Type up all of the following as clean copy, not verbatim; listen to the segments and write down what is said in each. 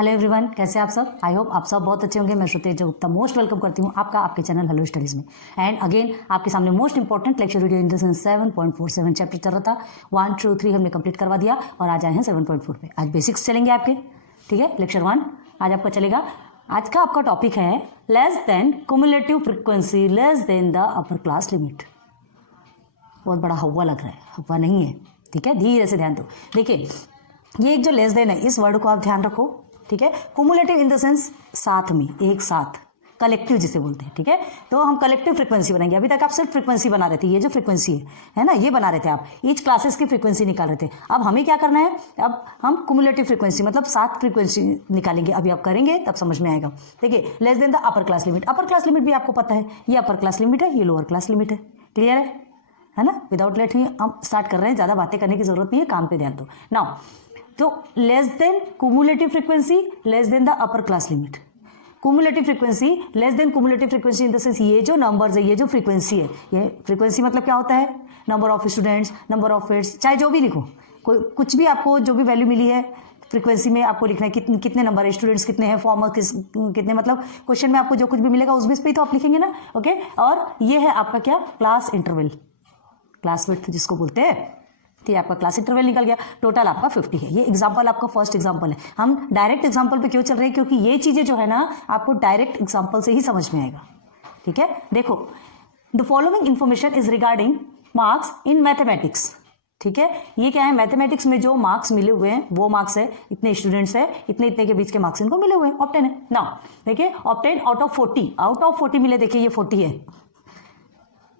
Hello everyone, कैसे आप सब। आई होप आप सब बहुत अच्छे होंगे। मैं श्रुति गुप्ता मोस्ट वेलकम करती हूँ आपका आपके चैनल हेलो स्टडीज़ में। एंड अगेन आपके सामने most important lecture video in the 7.47 chapter चल रहा था। 1, 2, 3 हमने कंप्लीट करवा दिया और आज आए हैं 7.4 पे। आज बेसिक्स चलेंगे आपके, ठीक है। लेक्चर 1 आज आपका चलेगा। आज का आपका टॉपिक है less than cumulative frequency less than the upper class limit. बहुत बड़ा हवा लग रहा है, हवा नहीं है, ठीक है। धीरे से ध्यान दो। देखिए ये एक जो लेस देन है, इस वर्ड को आप ध्यान रखो, ठीक है। कुमुलेटिव इन द सेंस साथ में, एक साथ, कलेक्टिव जिसे बोलते हैं, ठीक है। तो हम कलेक्टिव फ्रीक्वेंसी बनाएंगे। अभी तक आप सिर्फ फ्रीक्वेंसी बना रहे थे, ये जो फ्रीक्वेंसी है ना, ये बना रहे थे आप, ईच क्लासेस की फ्रीक्वेंसी निकाल रहे थे। अब हमें क्या करना है, अब हम कुमुलेटिव फ्रीक्वेंसी मतलब 7 फ्रीक्वेंसी निकालेंगे। अभी आप करेंगे तब समझ में आएगा। देखिए less than the upper class limit. Upper class limit भी आपको पता है, ये अपर क्लास लिमिट है, ये लोअर क्लास लिमिट है। क्लियर है ना। विदाउट लेट ही हम स्टार्ट कर रहे हैं, ज़्यादा बातें करने की जरूरत नहीं है, काम पे ध्यान दो। नाउ तो less than cumulative frequency less than the upper class limit. Cumulative frequency less than cumulative frequency in the sense ये जो नंबर्स है, ये जो फ्रीक्वेंसी है, ये फ्रीक्वेंसी मतलब क्या होता है, number of students, number of fates, चाहे जो भी लिखो, कोई कुछ भी आपको जो भी वैल्यू मिली है फ्रीक्वेंसी में आपको लिखना है कितने नंबर है, स्टूडेंट्स कितने हैं, फॉर्म कितने, मतलब क्वेश्चन में आपको जो कुछ भी मिलेगा उस बेस पे तो आप लिखेंगे ना, ओके। और ये है आपका क्या, क्लास इंटरवल, क्लास विड्थ जिसको बोलते हैं। तो ये आपका क्लास इंटरवल निकल गया। टोटल आपका 50 है। ये एग्जांपल आपका फर्स्ट एग्जांपल है। हम डायरेक्ट एग्जांपल पे क्यों चल रहे हैं, क्योंकि ये चीज़ें जो है ना आपको डायरेक्ट एग्जांपल से ही समझ में आएगा, ठीक है। देखो the following information is regarding marks in mathematics, ठीक है। ये क्या है, मैथमेटिक्स में जो मार्क्स मिले हुए हैं वो मार्क्स है, इतने स्टूडेंट्स है, इतने इतने के बीच के मार्क्स इनको मिले हुए हैं, ऑब्टेन है ना। देखिए obtain out of 40, out of 40 मिले। देखिए ये 40 है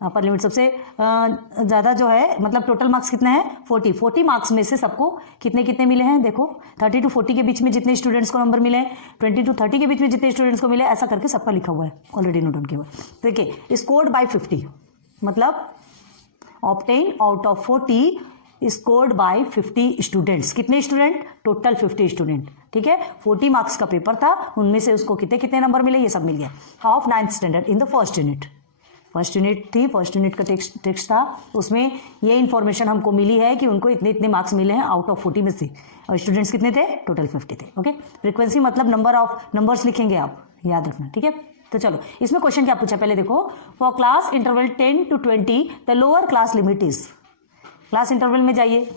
अपर लिमिट, सबसे ज़्यादा जो है, मतलब टोटल मार्क्स कितने हैं 40। 40 मार्क्स में से सबको कितने कितने मिले हैं, देखो 30 to 40 के बीच में जितने स्टूडेंट्स को नंबर मिले, 20 to 30 के बीच में जितने स्टूडेंट्स को मिले, ऐसा करके सबका लिखा हुआ है, ऑलरेडी नोट डाउन किया हुआ है। देखिए स्कोर्ड बाय 50 मतलब obtain out of 40 scored by 50 students. कितने स्टूडेंट, टोटल 50 स्टूडेंट, ठीक है। 40 मार्क्स का पेपर था, उनमें से उसको कितने कितने नंबर मिले, ये सब मिल गया। Of 9th standard in the first unit. First unit थी, फर्स्ट यूनिट का टेक्स्ट था, उसमें ये इन्फॉर्मेशन हमको मिली है कि उनको इतने इतने मार्क्स मिले हैं आउट ऑफ 40 में से, और स्टूडेंट्स कितने थे, टोटल 50 थे, ओके। फ्रीक्वेंसी मतलब नंबर ऑफ नंबर्स लिखेंगे आप, याद रखना, ठीक है। तो चलो इसमें क्वेश्चन क्या पूछा, पहले देखो। For class interval 10 to 20 the lower class limit is. Class interval में जाइए,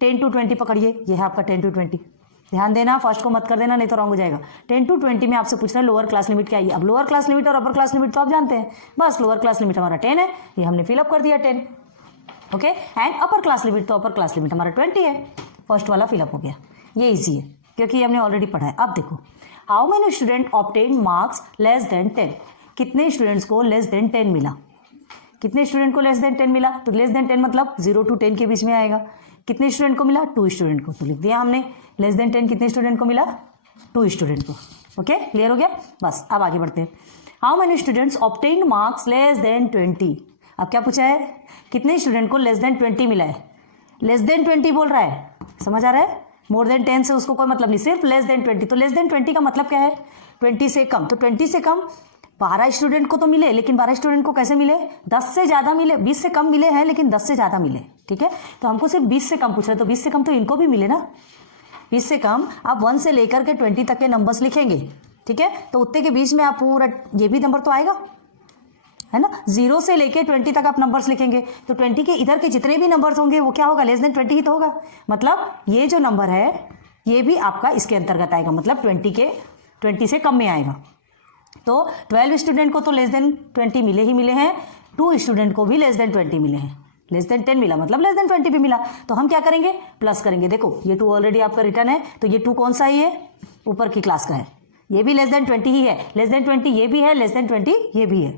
10 to 20 पकड़िए, ये है आपका 10 to 20। ध्यान देना, फर्स्ट को मत कर देना, नहीं तो रॉन्ग हो जाएगा। 10 to 20 में आपसे पूछ रहा है लोअर क्लास लिमिट क्या है। अब लोअर क्लास लिमिट और अपर क्लास लिमिट तो आप जानते हैं, बस लोअर क्लास लिमिट हमारा 10 है, ये हमने फिलअप कर दिया 10, okay. And upper class limit, तो अपर क्लास लिमिट हमारा 20 है, फर्स्ट वाला फिलअप हो गया। ये ईजी है क्योंकि ये हमने ऑलरेडी पढ़ा है। अब देखो how many student obtain marks less than 10। कितने स्टूडेंट्स को लेस देन 10 मिला, कितने स्टूडेंट को लेस देन 10 मिला, तो लेस देन 10 मतलब 0 to 10 के बीच में आएगा। कितने स्टूडेंट को मिला, 2 स्टूडेंट को, तो लिख दिया हमने लेस देन 10 कितने स्टूडेंट को मिला, 2 स्टूडेंट को, ओके। क्लियर हो गया, बस अब आगे बढ़ते हैं। How many students obtain marks less than 20। अब क्या पूछा है, कितने स्टूडेंट को लेस देन 20 मिला है, लेस देन 20 बोल रहा है, समझ आ रहा है। मोर देन 10 से उसको कोई मतलब नहीं, सिर्फ लेस देन 20। तो लेस देन 20 का मतलब क्या है, 20 से कम। तो 20 से कम 12 स्टूडेंट को तो मिले, लेकिन 12 स्टूडेंट को कैसे मिले, 10 से ज़्यादा मिले। 20 से कम मिले हैं लेकिन 10 से ज़्यादा मिले, ठीक है। तो हमको सिर्फ 20 से कम पूछ रहे, तो 20 से कम तो इनको भी मिले ना। 20 से कम आप 1 से लेकर के 20 तक के नंबर्स लिखेंगे, ठीक है। तो उतने के बीच में आप पूरा ये भी नंबर तो आएगा, है ना। 0 से लेके 20 तक आप नंबर्स लिखेंगे, तो 20 के इधर के जितने भी नंबर्स होंगे वो क्या होगा, लेस देन 20 ही तो होगा। मतलब ये जो नंबर है ये भी आपका इसके अंतर्गत आएगा, मतलब 20 से कम में आएगा। तो 12 स्टूडेंट को तो लेस देन 20 मिले ही मिले हैं, 2 स्टूडेंट को भी लेस देन 20 मिले हैं। लेस देन 10 मिला मतलब लेस देन 20 भी मिला, तो हम क्या करेंगे, प्लस करेंगे। देखो ये 2 ऑलरेडी आपका रिटर्न है, तो ये 2 कौन सा है, ये ऊपर की क्लास का है, ये भी लेस देन 20 ही है, लेस देन 20 ये भी है, लेस देन 20 ये भी है।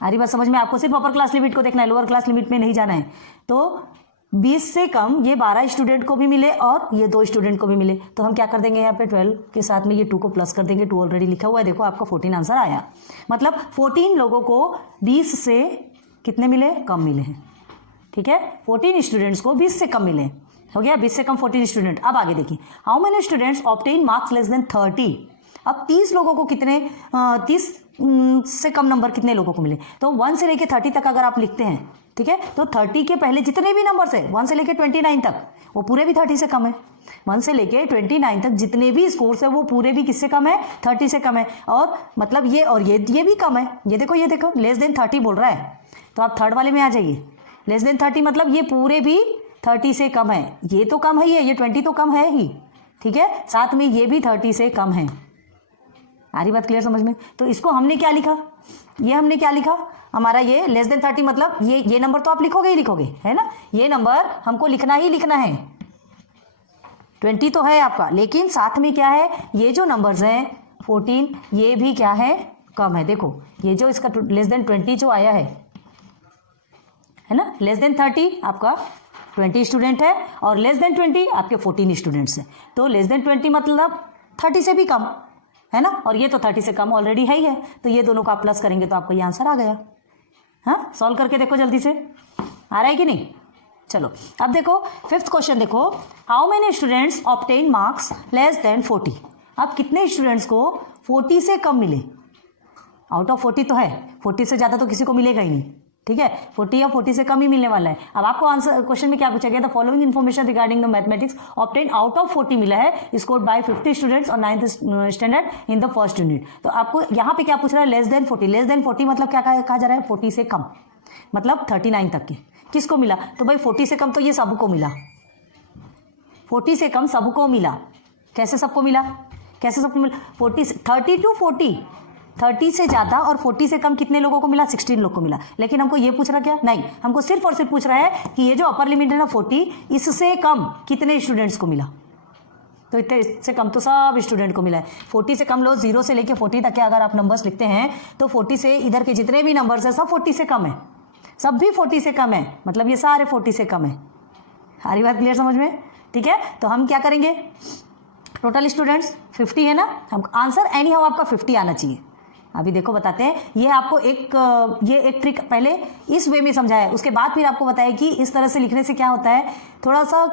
आ रही बात समझ में, आपको सिर्फ अपर क्लास लिमिट को देखना है, लोअर क्लास लिमिट में नहीं जाना है। तो 20 से कम ये 12 स्टूडेंट को भी मिले और ये 2 स्टूडेंट को भी मिले, तो हम क्या कर देंगे, यहाँ पे 12 के साथ में ये 2 को प्लस कर देंगे। 2 ऑलरेडी लिखा हुआ है, देखो आपका 14 आंसर आया। मतलब 14 लोगों को 20 से कितने मिले, कम मिले हैं, ठीक है। 14 स्टूडेंट्स को 20 से कम मिले, हो गया 20 से कम 14 स्टूडेंट। अब आगे देखिए, how many students obtain marks less than 30। अब 30 लोगों को कितने 30 से कम नंबर कितने लोगों को मिले। तो 1 से लेके 30 तक अगर आप लिखते हैं, ठीक है, तो 30 के पहले जितने भी नंबर्स है 1 से लेके 29 तक वो पूरे भी 30 से कम है। 1 से लेके 29 तक जितने भी स्कोर्स है वो पूरे भी किससे कम है, 30 से कम है। और मतलब ये और ये भी कम है। ये देखो लेस देन 30 बोल रहा है, तो आप थर्ड वाले में आ जाइए। लेस देन 30 मतलब ये पूरे भी 30 से कम है। ये तो कम है, ये 20 तो कम है ही, ठीक है, साथ में ये भी 30 से कम है। आ रही बात क्लियर समझ में। तो इसको हमने क्या लिखा, ये हमने क्या लिखा, हमारा ये लेस देन 30 मतलब ये नंबर तो आप लिखोगे ही लिखोगे, है ना, ये नंबर हमको लिखना ही लिखना है। 20 तो है आपका, लेकिन साथ में क्या है, ये जो नंबर्स हैं 14 ये भी क्या है, कम है। देखो ये जो इसका लेस देन 20 जो आया है ना, लेस देन 30 आपका 20 स्टूडेंट है और लेस देन 20 आपके 14 स्टूडेंट्स हैं। तो लेस देन 20 मतलब 30 से भी कम, है ना, और ये तो 30 से कम ऑलरेडी है ही है। तो ये दोनों का आप प्लस करेंगे तो आपको ये आंसर आ गया। हाँ, सॉल्व करके देखो जल्दी से, आ रहा है कि नहीं। चलो अब देखो 5th क्वेश्चन देखो, how many students obtain marks less than 40। अब कितने स्टूडेंट्स को 40 से कम मिले। आउट ऑफ 40 तो है, 40 से ज़्यादा तो किसी को मिलेगा ही नहीं, ठीक है, 40 या 40 से कम ही मिलने वाला है। अब आपको आंसर क्वेश्चन में क्या पूछा गया था, following information regarding the mathematics obtain out of 40 मिला है, स्कोर्ड बाय 50 स्टूडेंट्स और 9th standard in the first unit. तो आपको यहाँ पे क्या पूछ रहा है, लेस देन 40। लेस देन 40 मतलब क्या कहा जा रहा है, 40 से कम, मतलब 39 तक के किसको मिला। तो भाई 40 से कम तो ये सबको मिला, 40 से कम सबको मिला। कैसे सबको मिला, कैसे सबको मिला, 30 to 40, 30 से ज़्यादा और 40 से कम कितने लोगों को मिला, 16 लोग को मिला। लेकिन हमको ये पूछ रहा क्या, नहीं, हमको सिर्फ और सिर्फ पूछ रहा है कि ये जो अपर लिमिट है ना 40, इससे कम कितने स्टूडेंट्स को मिला। तो इतने इससे कम तो सब स्टूडेंट को मिला है। 40 से कम लो, 0 से लेके 40 तक के अगर आप नंबर्स लिखते हैं तो 40 से इधर के जितने भी नंबर्स हैं सब 40 से कम है, सब भी 40 से कम है, मतलब ये सारे 40 से कम है। सारी बात क्लियर समझ में, ठीक है। तो हम क्या करेंगे, टोटल स्टूडेंट्स 50 है ना, हम आंसर एनी हाउ आपका 50 आना चाहिए। अभी देखो बताते हैं, ये आपको एक ट्रिक पहले इस वे में समझाया है, उसके बाद फिर आपको बताया कि इस तरह से लिखने से क्या होता है, थोड़ा सा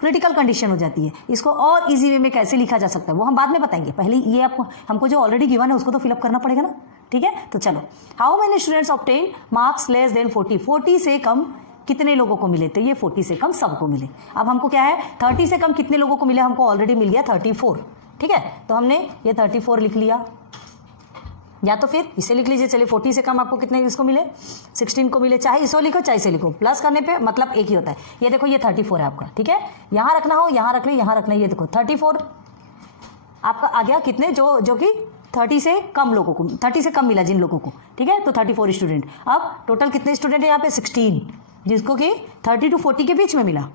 क्रिटिकल कंडीशन हो जाती है। इसको और इजी वे में कैसे लिखा जा सकता है वो हम बाद में बताएंगे। पहले ये आपको हमको जो ऑलरेडी गिवन है उसको तो फिलअप करना पड़ेगा ना, ठीक है। तो चलो, how many students obtain marks less than 40। 40 से कम कितने लोगों को मिले, तो ये 40 से कम सबको मिले। अब हमको क्या है, 30 से कम कितने लोगों को मिले, हमको ऑलरेडी मिल गया 34, ठीक है। तो हमने ये 34 लिख लिया, या तो फिर इसे लिख लीजिए। चलिए 40 से कम आपको कितने इसको मिले, 16 को मिले। चाहे इसको लिखो चाहे इसे लिखो, प्लस करने पे मतलब एक ही होता है। ये देखो ये 34 है आपका, ठीक है, यहाँ रखना हो यहाँ रख ले, यहाँ रखना, ये देखो 34 आपका आ गया। कितने जो कि 30 से कम लोगों को, 30 से कम मिला जिन लोगों को, ठीक है। तो 34 स्टूडेंट। अब टोटल कितने स्टूडेंट है यहाँ पे, 16, जिसको कि 30 to 40 के बीच में मिला,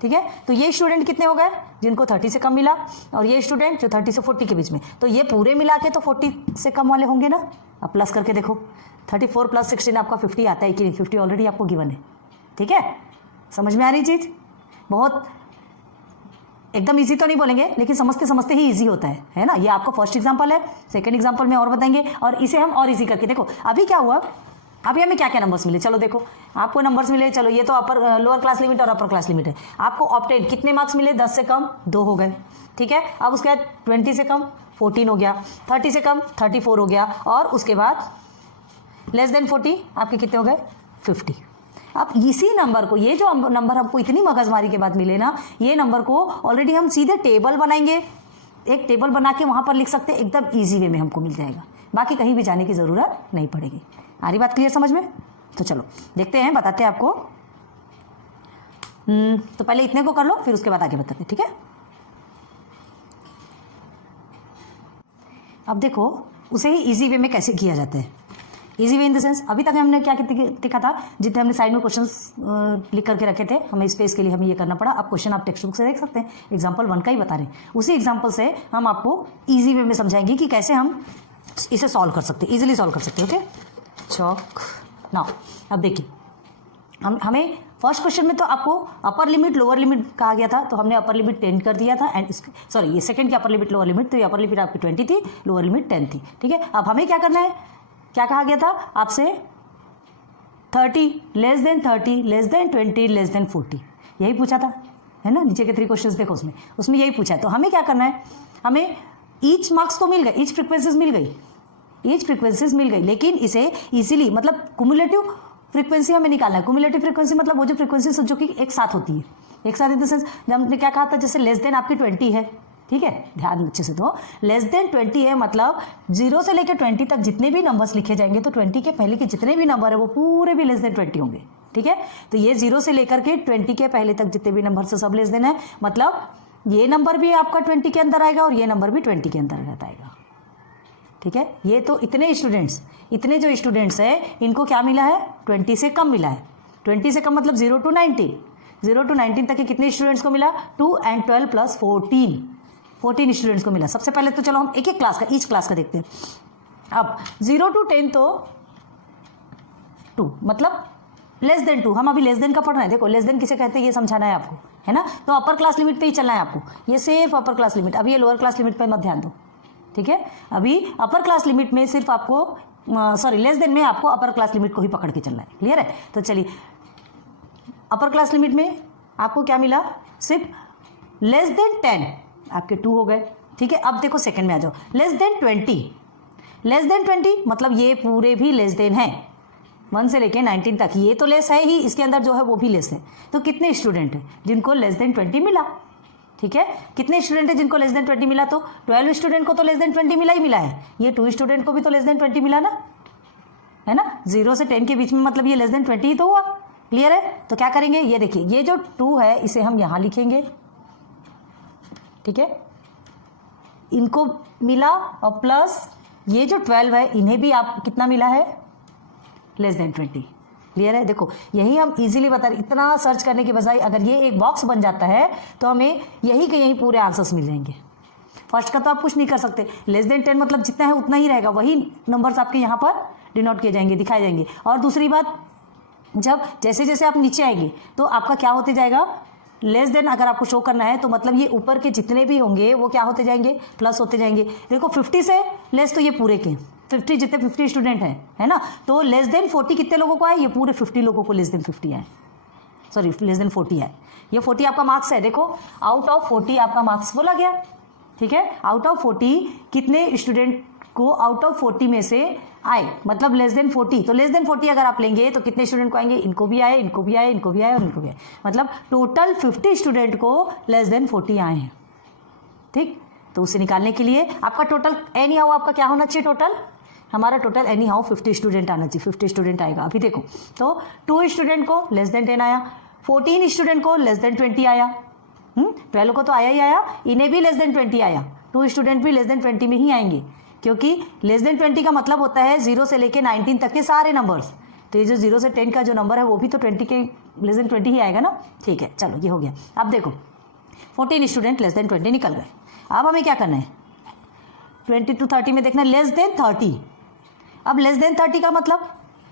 ठीक है। तो ये स्टूडेंट कितने हो गए, जिनको 30 से कम मिला, और ये स्टूडेंट जो 30 से 40 के बीच में। तो ये पूरे मिला के तो 40 से कम वाले होंगे ना। अब प्लस करके देखो, 34 + 16 आपका 50 आता है कि नहीं, 50 ऑलरेडी आपको गिवन है, ठीक है। समझ में आ रही चीज़, बहुत एकदम इजी तो नहीं बोलेंगे, लेकिन समझते समझते ही इजी होता है ना। ये आपका फर्स्ट एग्जाम्पल है, सेकेंड एग्जाम्पल में और बताएंगे, और इसे हम और इजी करके देखो। अभी क्या हुआ, अभी हमें क्या क्या नंबर्स मिले, चलो देखो आपको नंबर्स मिले। चलो ये तो लोअर क्लास लिमिट और अपर क्लास लिमिट है। आपको ऑब्टेन कितने मार्क्स मिले, 10 से कम 2 हो गए, ठीक है। अब उसके बाद 20 से कम 14 हो गया, 30 से कम 34 हो गया, और उसके बाद लेस देन 40 आपके कितने हो गए, 50। अब इसी नंबर को, ये जो नंबर हमको इतनी मगजमारी के बाद मिले ना, ये नंबर को ऑलरेडी हम सीधे टेबल बनाएंगे, एक टेबल बना के वहाँ पर लिख सकते हैं, एकदम ईजी वे में हमको मिल जाएगा, बाकी कहीं भी जाने की ज़रूरत नहीं पड़ेगी। आ रही बात क्लियर समझ में। तो चलो देखते हैं, बताते हैं आपको। तो पहले इतने को कर लो, फिर उसके बाद आगे बताते हैं, ठीक है। अब देखो उसे ही इजी वे में कैसे किया जाता है। Easy way in the sense, अभी तक हमने क्या दिखा था, जितने हमने साइड में क्वेश्चंस लिख करके रखे थे, हमें स्पेस के लिए हमें ये करना पड़ा। अब क्वेश्चन आप टेक्स्ट बुक से देख सकते हैं, एग्जाम्पल 1 का ही बता रहे हैं। उसी एग्जाम्पल से हम आपको ईजी वे में समझाएंगे कि कैसे हम इसे सॉल्व कर सकते हैं, ईजिली सॉल्व कर सकते हैं, ओके। चौक ना, अब देखिए हमें फर्स्ट क्वेश्चन में तो आपको अपर लिमिट लोअर लिमिट कहा गया था, तो हमने अपर लिमिट 10 कर दिया था, एंड सॉरी ये सेकंड की अपर लिमिट लोअर लिमिट, तो ये अपर लिमिट आपकी 20 थी, लोअर लिमिट 10 थी, ठीक है। अब हमें क्या करना है, क्या कहा गया था आपसे, 30 less than 30 less than 20 less than 40, यही पूछा था, है ना। नीचे के 3 क्वेश्चंस देखो, उसमें यही पूछा है। तो हमें क्या करना है, हमें ईच मार्क्स तो मिल गए, ईच फ्रिक्वेंसीज मिल गई, एज फ्रीक्वेंसीज मिल गई, लेकिन इसे इजीली मतलब कुमुलेटिव फ्रीक्वेंसी हमें निकालना है। कुमुलेटिव फ्रीक्वेंसी मतलब वो जो फ्रीक्वेंसी जो कि एक साथ होती है, एक साथ इन द सेंस हमने क्या कहा था, जैसे लेस देन आपकी 20 है, ठीक है, ध्यान अच्छे से दो, लेस देन 20 है मतलब 0 से लेकर 20 तक जितने भी नंबर्स लिखे जाएंगे तो 20 के पहले के जितने भी नंबर है वो पूरे भी लेस देन 20 होंगे, ठीक है। तो ये 0 से लेकर के 20 के पहले तक जितने भी नंबर से सब लेस देन है, मतलब ये नंबर भी आपका 20 के अंदर आएगा और ये नंबर भी 20 के अंदर रहता आएगा, ठीक है। ये तो इतने जो स्टूडेंट्स है इनको क्या मिला है, 20 से कम मिला है। 20 से कम मतलब 0 to 19, 0 to 19 तक के कितने स्टूडेंट्स को मिला, 2 and 12 + 14 स्टूडेंट्स को मिला। सबसे पहले तो चलो हम एक एक क्लास का, ईच क्लास का देखते हैं। अब 0 to 10 तो 2 मतलब लेस देन 2, हम अभी लेस देन का पढ़ रहे हैं। देखो लेस देन किसे कहते हैं ये समझाना है आपको, है ना। तो अपर क्लास लिमिट पे ही चलना है आपको, ये सिर्फ अपर क्लास लिमिट, अभी ये लोअर क्लास लिमिट पे मत ध्यान दो, ठीक है। अभी अपर क्लास लिमिट में सिर्फ आपको लेस देन में आपको अपर क्लास लिमिट को ही पकड़ के चलना है, क्लियर है। तो चलिए अपर क्लास लिमिट में आपको क्या मिला, सिर्फ लेस देन 10 आपके 2 हो गए, ठीक है। अब देखो सेकंड में आ जाओ, लेस देन 20 मतलब ये पूरे भी लेस देन है, 1 से लेके 19 तक, ये तो लेस है ही, इसके अंदर जो है वो भी लेस है। तो कितने स्टूडेंट हैं जिनको लेस देन 20 मिला, ठीक है। कितने स्टूडेंट है जिनको लेस देन 20 मिला, तो 12 स्टूडेंट को तो लेस देन 20 मिला ही मिला है। ये 2 स्टूडेंट को भी तो लेस देन 20 मिला ना, है ना। 0 से 10 के बीच में मतलब ये लेस देन 20 ही तो हुआ, क्लियर है। तो क्या करेंगे, ये देखिए ये जो 2 है इसे हम यहां लिखेंगे, ठीक है, इनको मिला, और प्लस ये जो 12 है इन्हें भी आप कितना मिला है, लेस देन 20, क्लियर है। देखो यही हम इजीली बता रहे, इतना सर्च करने के बजाय अगर ये एक बॉक्स बन जाता है तो हमें यही के यही पूरे आंसर्स मिल जाएंगे। फर्स्ट का तो आप कुछ नहीं कर सकते, लेस देन 10 मतलब जितना है उतना ही रहेगा, वही नंबर्स आपके यहाँ पर डिनोट किए जाएंगे, दिखाए जाएंगे। और दूसरी बात, जब जैसे जैसे आप नीचे आएंगे तो आपका क्या होते जाएगा, लेस देन अगर आपको शो करना है तो मतलब ये ऊपर के जितने भी होंगे वो क्या होते जाएंगे, प्लस होते जाएंगे। देखो 50 से लेस तो ये पूरे के 50 जितने 50 स्टूडेंट हैं, है ना। तो लेस देन 40 कितने लोगों को आए, ये पूरे 50 लोगों को लेस देन 50 आए, सॉरी लेस देन 40 है। ये 40 आपका मार्क्स है, देखो आउट ऑफ 40 आपका मार्क्स बोला गया, ठीक है। आउट ऑफ 40 कितने स्टूडेंट को आउट ऑफ 40 में से आए, मतलब लेस देन 40। तो लेस देन 40 अगर आप लेंगे तो कितने स्टूडेंट को आएंगे, इनको भी आए, इनको भी आए, इनको भी आए और इनको भी आए, मतलब टोटल 50 स्टूडेंट को लेस देन 40 आए हैं, ठीक। तो उसे निकालने के लिए आपका टोटल एनी हाउ आपका क्या होना चाहिए, टोटल हमारा टोटल एनी हाउ 50 स्टूडेंट आना चाहिए, 50 स्टूडेंट आएगा। अभी देखो तो 2 स्टूडेंट को लेस देन 10 आया, 14 स्टूडेंट को लेस देन 20 आया, 12 को तो आया ही आया, इन्हें भी लेस देन 20 आया, 2 स्टूडेंट भी लेस देन 20 में ही आएंगे, क्योंकि लेस देन 20 का मतलब होता है 0 से लेके 19 तक के सारे नंबर्स। तो ये जो 0 से 10 का जो नंबर है वो भी तो 20 के लेस देन 20 ही आएगा ना, ठीक है। चलो ये हो गया। अब देखो 14 स्टूडेंट लेस देन 20 निकल गए। अब हमें क्या करना है, 20 to 30 में देखना लेस देन 30। अब लेस देन 30 का मतलब,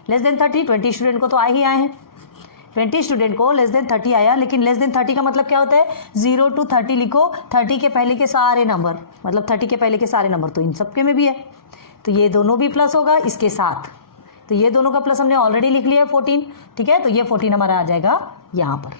लेस देन 30 20 स्टूडेंट को तो आए ही आए हैं, 20 स्टूडेंट को लेस देन 30 आया, लेकिन लेस देन 30 का मतलब क्या होता है, 0 to 30 लिखो, 30 के पहले के सारे नंबर, मतलब 30 के पहले के सारे नंबर तो इन सबके में भी है, तो ये दोनों भी प्लस होगा इसके साथ, तो ये दोनों का प्लस हमने ऑलरेडी लिख लिया है 14, ठीक है। तो ये 14 हमारा आ जाएगा यहाँ पर।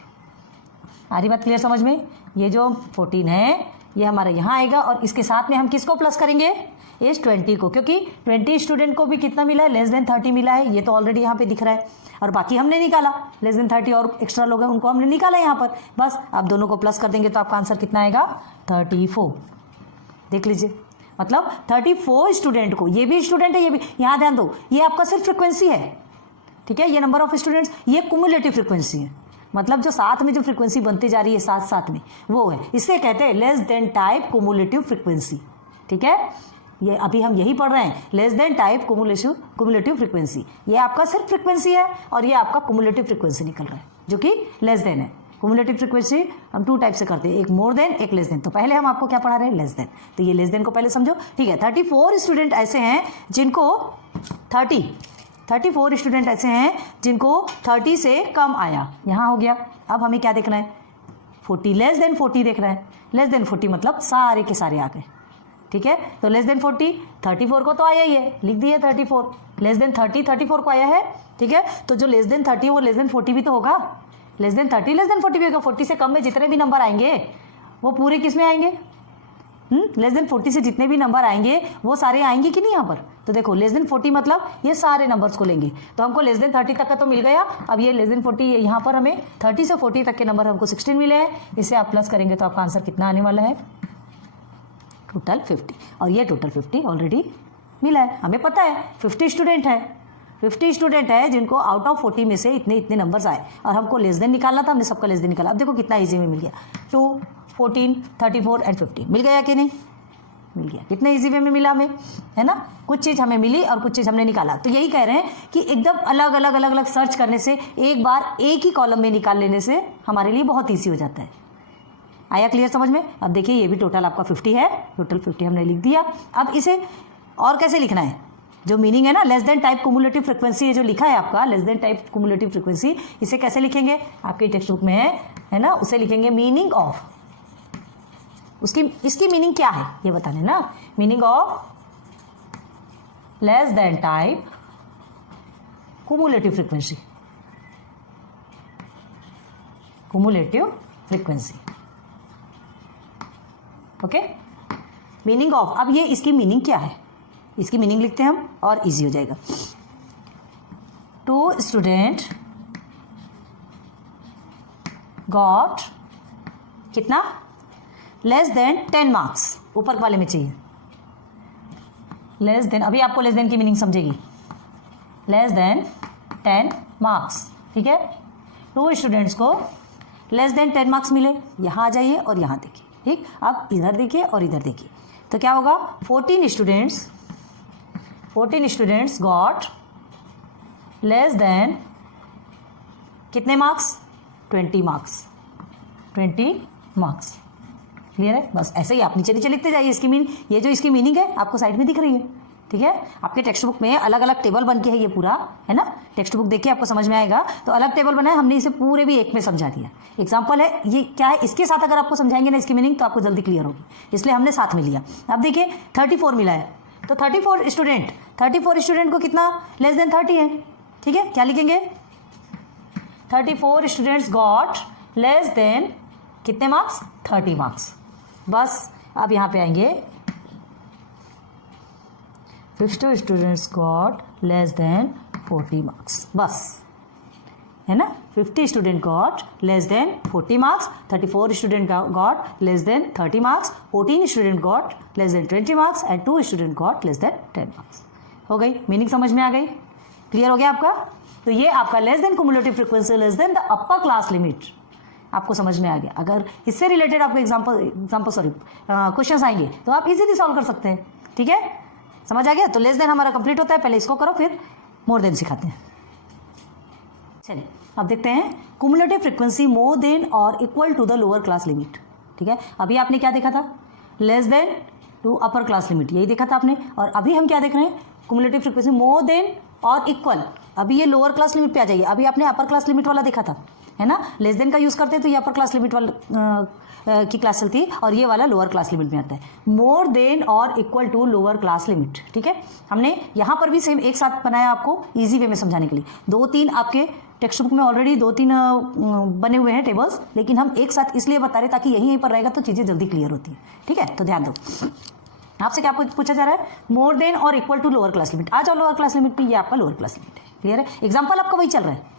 आ रही बात क्लियर समझ में, ये जो 14 है ये हमारा यहाँ आएगा, और इसके साथ में हम किसको प्लस करेंगे, इस 20 को, क्योंकि 20 स्टूडेंट को भी कितना मिला है, लेस देन 30 मिला है, ये तो ऑलरेडी यहाँ पे दिख रहा है, और बाकी हमने निकाला लेस देन 30 और एक्स्ट्रा लोग हैं उनको हमने निकाला यहाँ पर, बस आप दोनों को प्लस कर देंगे तो आपका आंसर कितना आएगा, 34। देख लीजिए, मतलब 34 स्टूडेंट को, ये भी स्टूडेंट है, ये भी, यहाँ ध्यान दो, ये आपका सिर्फ फ्रिक्वेंसी है, ठीक है, ये नंबर ऑफ स्टूडेंट्स, ये कुमुलेटिव फ्रिक्वेंसी है, मतलब जो साथ में जो फ्रिक्वेंसी बनती जा रही है साथ साथ में वो है, इससे कहते हैं less than type cumulative frequency, ठीक है। ये अभी हम यही पढ़ रहे हैं, less than type cumulative frequency, ये आपका सिर्फ फ्रिक्वेंसी है और ये आपका कुमुलेटिव फ्रिक्वेंसी निकल रहा है जो कि लेस देन है। कुमुलेटिव फ्रिक्वेंसी हम 2 टाइप से करते हैं, एक मोर देन, एक लेस देन। तो पहले हम आपको क्या पढ़ा रहे हैं, लेस देन, तो ये लेस देन को पहले समझो, ठीक है। 34 स्टूडेंट ऐसे हैं जिनको 34 स्टूडेंट ऐसे हैं जिनको 30 से कम आया, यहाँ हो गया। अब हमें क्या देखना है, 40, लेस देन 40 देखना है, लेस देन 40 मतलब सारे के सारे आ गए, ठीक है। तो लेस देन 40, 34 को तो आया ही है, लिख दिए 34, लेस देन 30 34 को आया है, ठीक है। तो जो लेस देन 30 वो लेस देन 40 भी तो होगा, लेस देन 30 लेस देन 40 भी होगा। 40 से कम में जितने भी नंबर आएंगे वो पूरे किस में आएंगे, लेस देन 40 से जितने भी नंबर आएंगे वो सारे आएंगे कि नहीं यहाँ पर। तो देखो लेस देन 40 मतलब ये सारे नंबर्स को लेंगे, तो हमको लेस देन 30 तक का तो मिल गया। अब ये लेस देन 40 यहाँ पर हमें 30 से 40 तक के नंबर हमको 16 मिले हैं, इसे आप प्लस करेंगे तो आपका आंसर कितना आने वाला है, टोटल 50। और ये टोटल 50 ऑलरेडी मिला है, हमें पता है 50 स्टूडेंट है, 50 स्टूडेंट है जिनको आउट ऑफ 40 में से इतने इतने नंबर्स आए और हमको लेस देन निकालना था, हमने सबका लेस देन निकाला। अब देखो कितना ईजी में मिल गया, 2, 14, 34 एंड 50 मिल गया कि नहीं, मिल गया। कितने इजी वे में मिला हमें, है ना। कुछ चीज़ हमें मिली और कुछ चीज़ हमने निकाला। तो यही कह रहे हैं कि एकदम अलग अलग अलग अलग सर्च करने से एक बार एक ही कॉलम में निकाल लेने से हमारे लिए बहुत ईजी हो जाता है। आया क्लियर समझ में। अब देखिए ये भी टोटल आपका 50 है, टोटल 50 हमने लिख दिया। अब इसे और कैसे लिखना है, जो मीनिंग है ना, less than type cumulative frequency, ये जो लिखा है आपका less than type cumulative frequency, इसे कैसे लिखेंगे, आपके टेक्स्ट बुक में है ना, उसे लिखेंगे मीनिंग ऑफ, इसकी मीनिंग क्या है ये बताने ना, meaning of less than type cumulative frequency, cumulative frequency, okay. Meaning of, अब ये इसकी मीनिंग क्या है, इसकी मीनिंग लिखते हैं हम और इजी हो जाएगा। 2 स्टूडेंट गॉट कितना, लेस देन 10 मार्क्स, ऊपर वाले में चाहिए लेस देन, अभी आपको लेस देन की मीनिंग समझेगी, लेस देन 10 मार्क्स, ठीक है। 2 स्टूडेंट्स को लेस देन 10 मार्क्स मिले, यहाँ आ जाइए और यहाँ देखिए, ठीक। अब इधर देखिए और इधर देखिए, तो क्या होगा, 14 स्टूडेंट्स गॉट लेस देन कितने मार्क्स, 20 मार्क्स, 20 मार्क्स। क्लियर है, बस ऐसे ही आप नीचे नीचे लिखते जाइए। इसकी मीनिंग, ये जो इसकी मीनिंग है आपको साइड में दिख रही है, ठीक है। आपके टेक्स्ट बुक में अलग अलग टेबल बन के है ये पूरा, है ना। टेक्स्ट बुक देखिए आपको समझ में आएगा, तो अलग टेबल बना है, हमने इसे पूरे भी एक में समझा दिया। एग्जाम्पल है ये क्या है, इसके साथ अगर आपको समझाएंगे ना इसकी मीनिंग तो आपको जल्दी क्लियर होगी, इसलिए हमने साथ में लिया। अब देखिए 34 मिला है, तो 34 स्टूडेंट को कितना, लेस देन 30 है, ठीक है। क्या लिखेंगे, 34 स्टूडेंट्स गॉट लेस देन कितने मार्क्स, 30 मार्क्स। बस अब यहाँ पे आएंगे 50 students got less than 40 marks, बस, है ना। 50 student got less than 40 marks, 34 student got less than 30 marks, 14 student got less than 20 marks and 2 student got less than 10 marks. हो गई, मीनिंग समझ में आ गई, क्लियर हो गया आपका। तो ये आपका less than cumulative frequency, less than the upper class limit आपको समझ में आ गया। अगर इससे रिलेटेड आपको क्वेश्चंस आएंगे तो आप इजीली सॉल्व कर सकते हैं, ठीक है। समझ आ गया। तो लेस देन हमारा कंप्लीट होता है, पहले इसको करो फिर मोर देन सिखाते हैं। चलिए अब देखते हैं कुमुलेटिव फ्रीक्वेंसी मोर देन और equal to the lower class limit, ठीक है। अभी आपने क्या देखा था, less than to upper class limit, यही देखा था आपने। और अभी हम क्या देख रहे हैं, कुमुलेटिव फ्रीक्वेंसी मोर देन और इक्वल। अभी ये लोअर क्लास लिमिट पे आ जाइए, अभी आपने अपर क्लास लिमिट वाला देखा था, है ना। लेस देन का यूज करते हैं तो ये अपर क्लास लिमिट वाला की क्लास चलती है और ये वाला लोअर क्लास लिमिट में आता है। मोर देन और equal to lower class limit, ठीक है। हमने यहाँ पर भी सेम एक साथ बनाया आपको इजी वे में समझाने के लिए। 2-3 आपके टेक्स्ट बुक में ऑलरेडी 2-3 बने हुए हैं टेबल्स, लेकिन हम एक साथ इसलिए बता रहे ताकि यहीं पर रहेगा तो चीज़ें जल्दी क्लियर होती हैं, ठीक है। तो ध्यान दो, आपसे क्या पूछा जा रहा है, मोर देन और equal to lower class limit. आ जाओ लोअर क्लास लिमिट पे, ये आपका लोअर क्लास लिमिट है, क्लियर है। एग्जाम्पल आपका वही चल रहा है,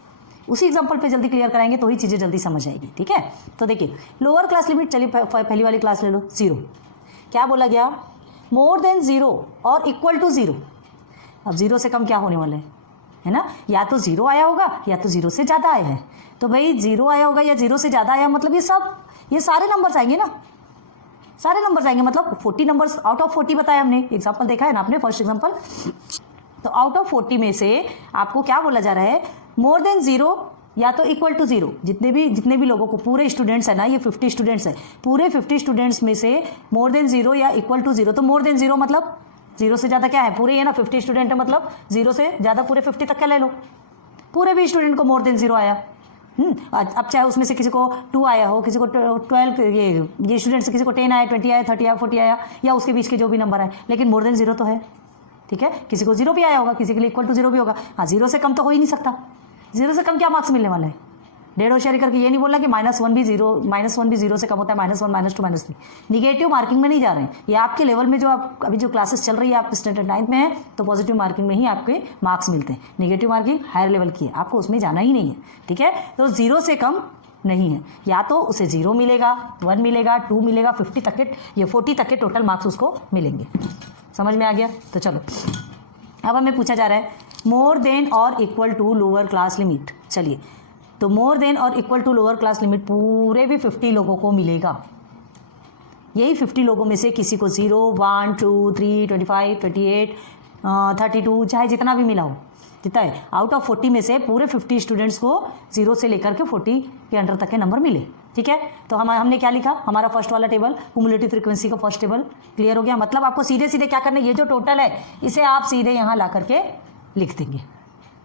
उसी एग्जाम्पल पे जल्दी क्लियर कराएंगे तो ही चीज़ें जल्दी समझ आएगी, ठीक है। तो देखिए लोअर क्लास लिमिट, चलिए पहली वाली क्लास ले लो, 0। क्या बोला गया, मोर देन 0 और इक्वल टू 0। अब 0 से कम क्या होने वाला है ना, या तो 0 आया होगा या तो 0 से ज़्यादा आया है। तो भाई 0 आया होगा या 0 से ज़्यादा आया, मतलब ये सारे नंबर्स आएंगे ना, सारे नंबर्स आएंगे। मतलब 40 नंबर्स आउट ऑफ 40 बताया हमने, एग्जाम्पल देखा है ना आपने, फर्स्ट एग्जाम्पल। तो आउट ऑफ 40 में से आपको क्या बोला जा रहा है, मोर देन 0 या तो इक्वल टू 0। जितने भी लोगों को, पूरे स्टूडेंट्स है ना, ये 50 स्टूडेंट्स है, पूरे 50 स्टूडेंट्स में से मोर देन 0 या इक्वल टू 0। तो मोर देन 0 मतलब 0 से ज़्यादा क्या है, पूरे है ना, 50 स्टूडेंट है मतलब 0 से ज़्यादा पूरे 50 तक का ले लो। पूरे भी स्टूडेंट को मोर देन 0 आया। अब चाहे उसमें से किसी को 2 आया हो, किसी को 12, ये स्टूडेंट से किसी को 10 आया, 20 आया, 30 आया, 40 आया, या उसके बीच के जो भी नंबर आए, लेकिन मोर देन 0 तो है, ठीक है। किसी को 0 भी आया होगा, किसी के लिए इक्वल टू 0 भी होगा। हाँ, 0 से कम तो हो ही नहीं सकता। 0 से कम क्या मार्क्स मिलने वाला है, डेढ़ होशियारी करके ये नहीं बोलना कि -1 भी जीरो से कम होता है, -1 -2 -3। निगेटिव मार्किंग में नहीं जा रहे हैं, ये आपके लेवल में जो आप अभी जो क्लासेस चल रही है, आप स्टैंडर्ड 9th में है तो पॉजिटिव मार्किंग में ही आपके मार्क्स मिलते हैं। नेगेटिव मार्किंग हायर लेवल की है, आपको उसमें जाना ही नहीं है, ठीक है। तो 0 से कम नहीं है, या तो उसे 0 मिलेगा, 1 मिलेगा, 2 मिलेगा, 50 तक के या 40 तक के टोटल मार्क्स उसको मिलेंगे। समझ में आ गया? तो चलो अब हमें पूछा जा रहा है मोर देन और equal to lower class limit. चलिए, तो मोर देन और equal to lower class limit पूरे भी 50 लोगों को मिलेगा। यही 50 लोगों में से किसी को 0, 1, 2, 3, 25, 28, 32 चाहे जितना भी मिला हो, कितना है, आउट ऑफ 40 में से पूरे 50 स्टूडेंट्स को 0 से लेकर के 40 के अंडर तक के नंबर मिले, ठीक है। तो हमने क्या लिखा, हमारा फर्स्ट वाला टेबल क्युमुलेटिव फ्रीक्वेंसी का फर्स्ट टेबल क्लियर हो गया। मतलब आपको सीधे सीधे क्या करना है, ये जो टोटल है इसे आप सीधे यहाँ ला करके लिख देंगे,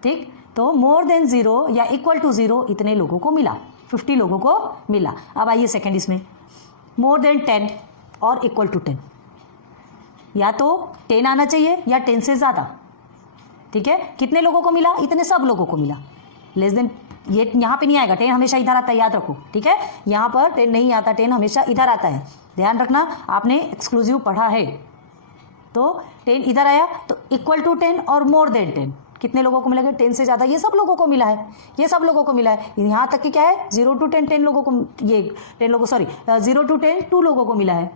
ठीक। तो मोर देन 0 या इक्वल टू 0 इतने लोगों को मिला, 50 लोगों को मिला। अब आइए सेकेंड इसमें, मोर देन 10 और इक्वल टू 10, या तो 10 आना चाहिए या 10 से ज़्यादा, ठीक है। कितने लोगों को मिला, इतने सब लोगों को मिला। लेस देन ये यहाँ पे नहीं आएगा, 10 हमेशा इधर आता है, याद रखो, ठीक है। यहाँ पर 10 नहीं आता, 10 हमेशा इधर आता है, ध्यान रखना, आपने एक्सक्लूसिव पढ़ा है। तो 10 इधर आया तो इक्वल टू 10 और मोर देन 10 कितने लोगों को मिलेगा, 10 से ज़्यादा, ये सब लोगों को मिला है, ये सब लोगों को मिला है। यहाँ तक कि क्या है, 0 to 10 10 लोगों को, ये 10 लोगों, सॉरी 0 to 10 2 लोगों को मिला है।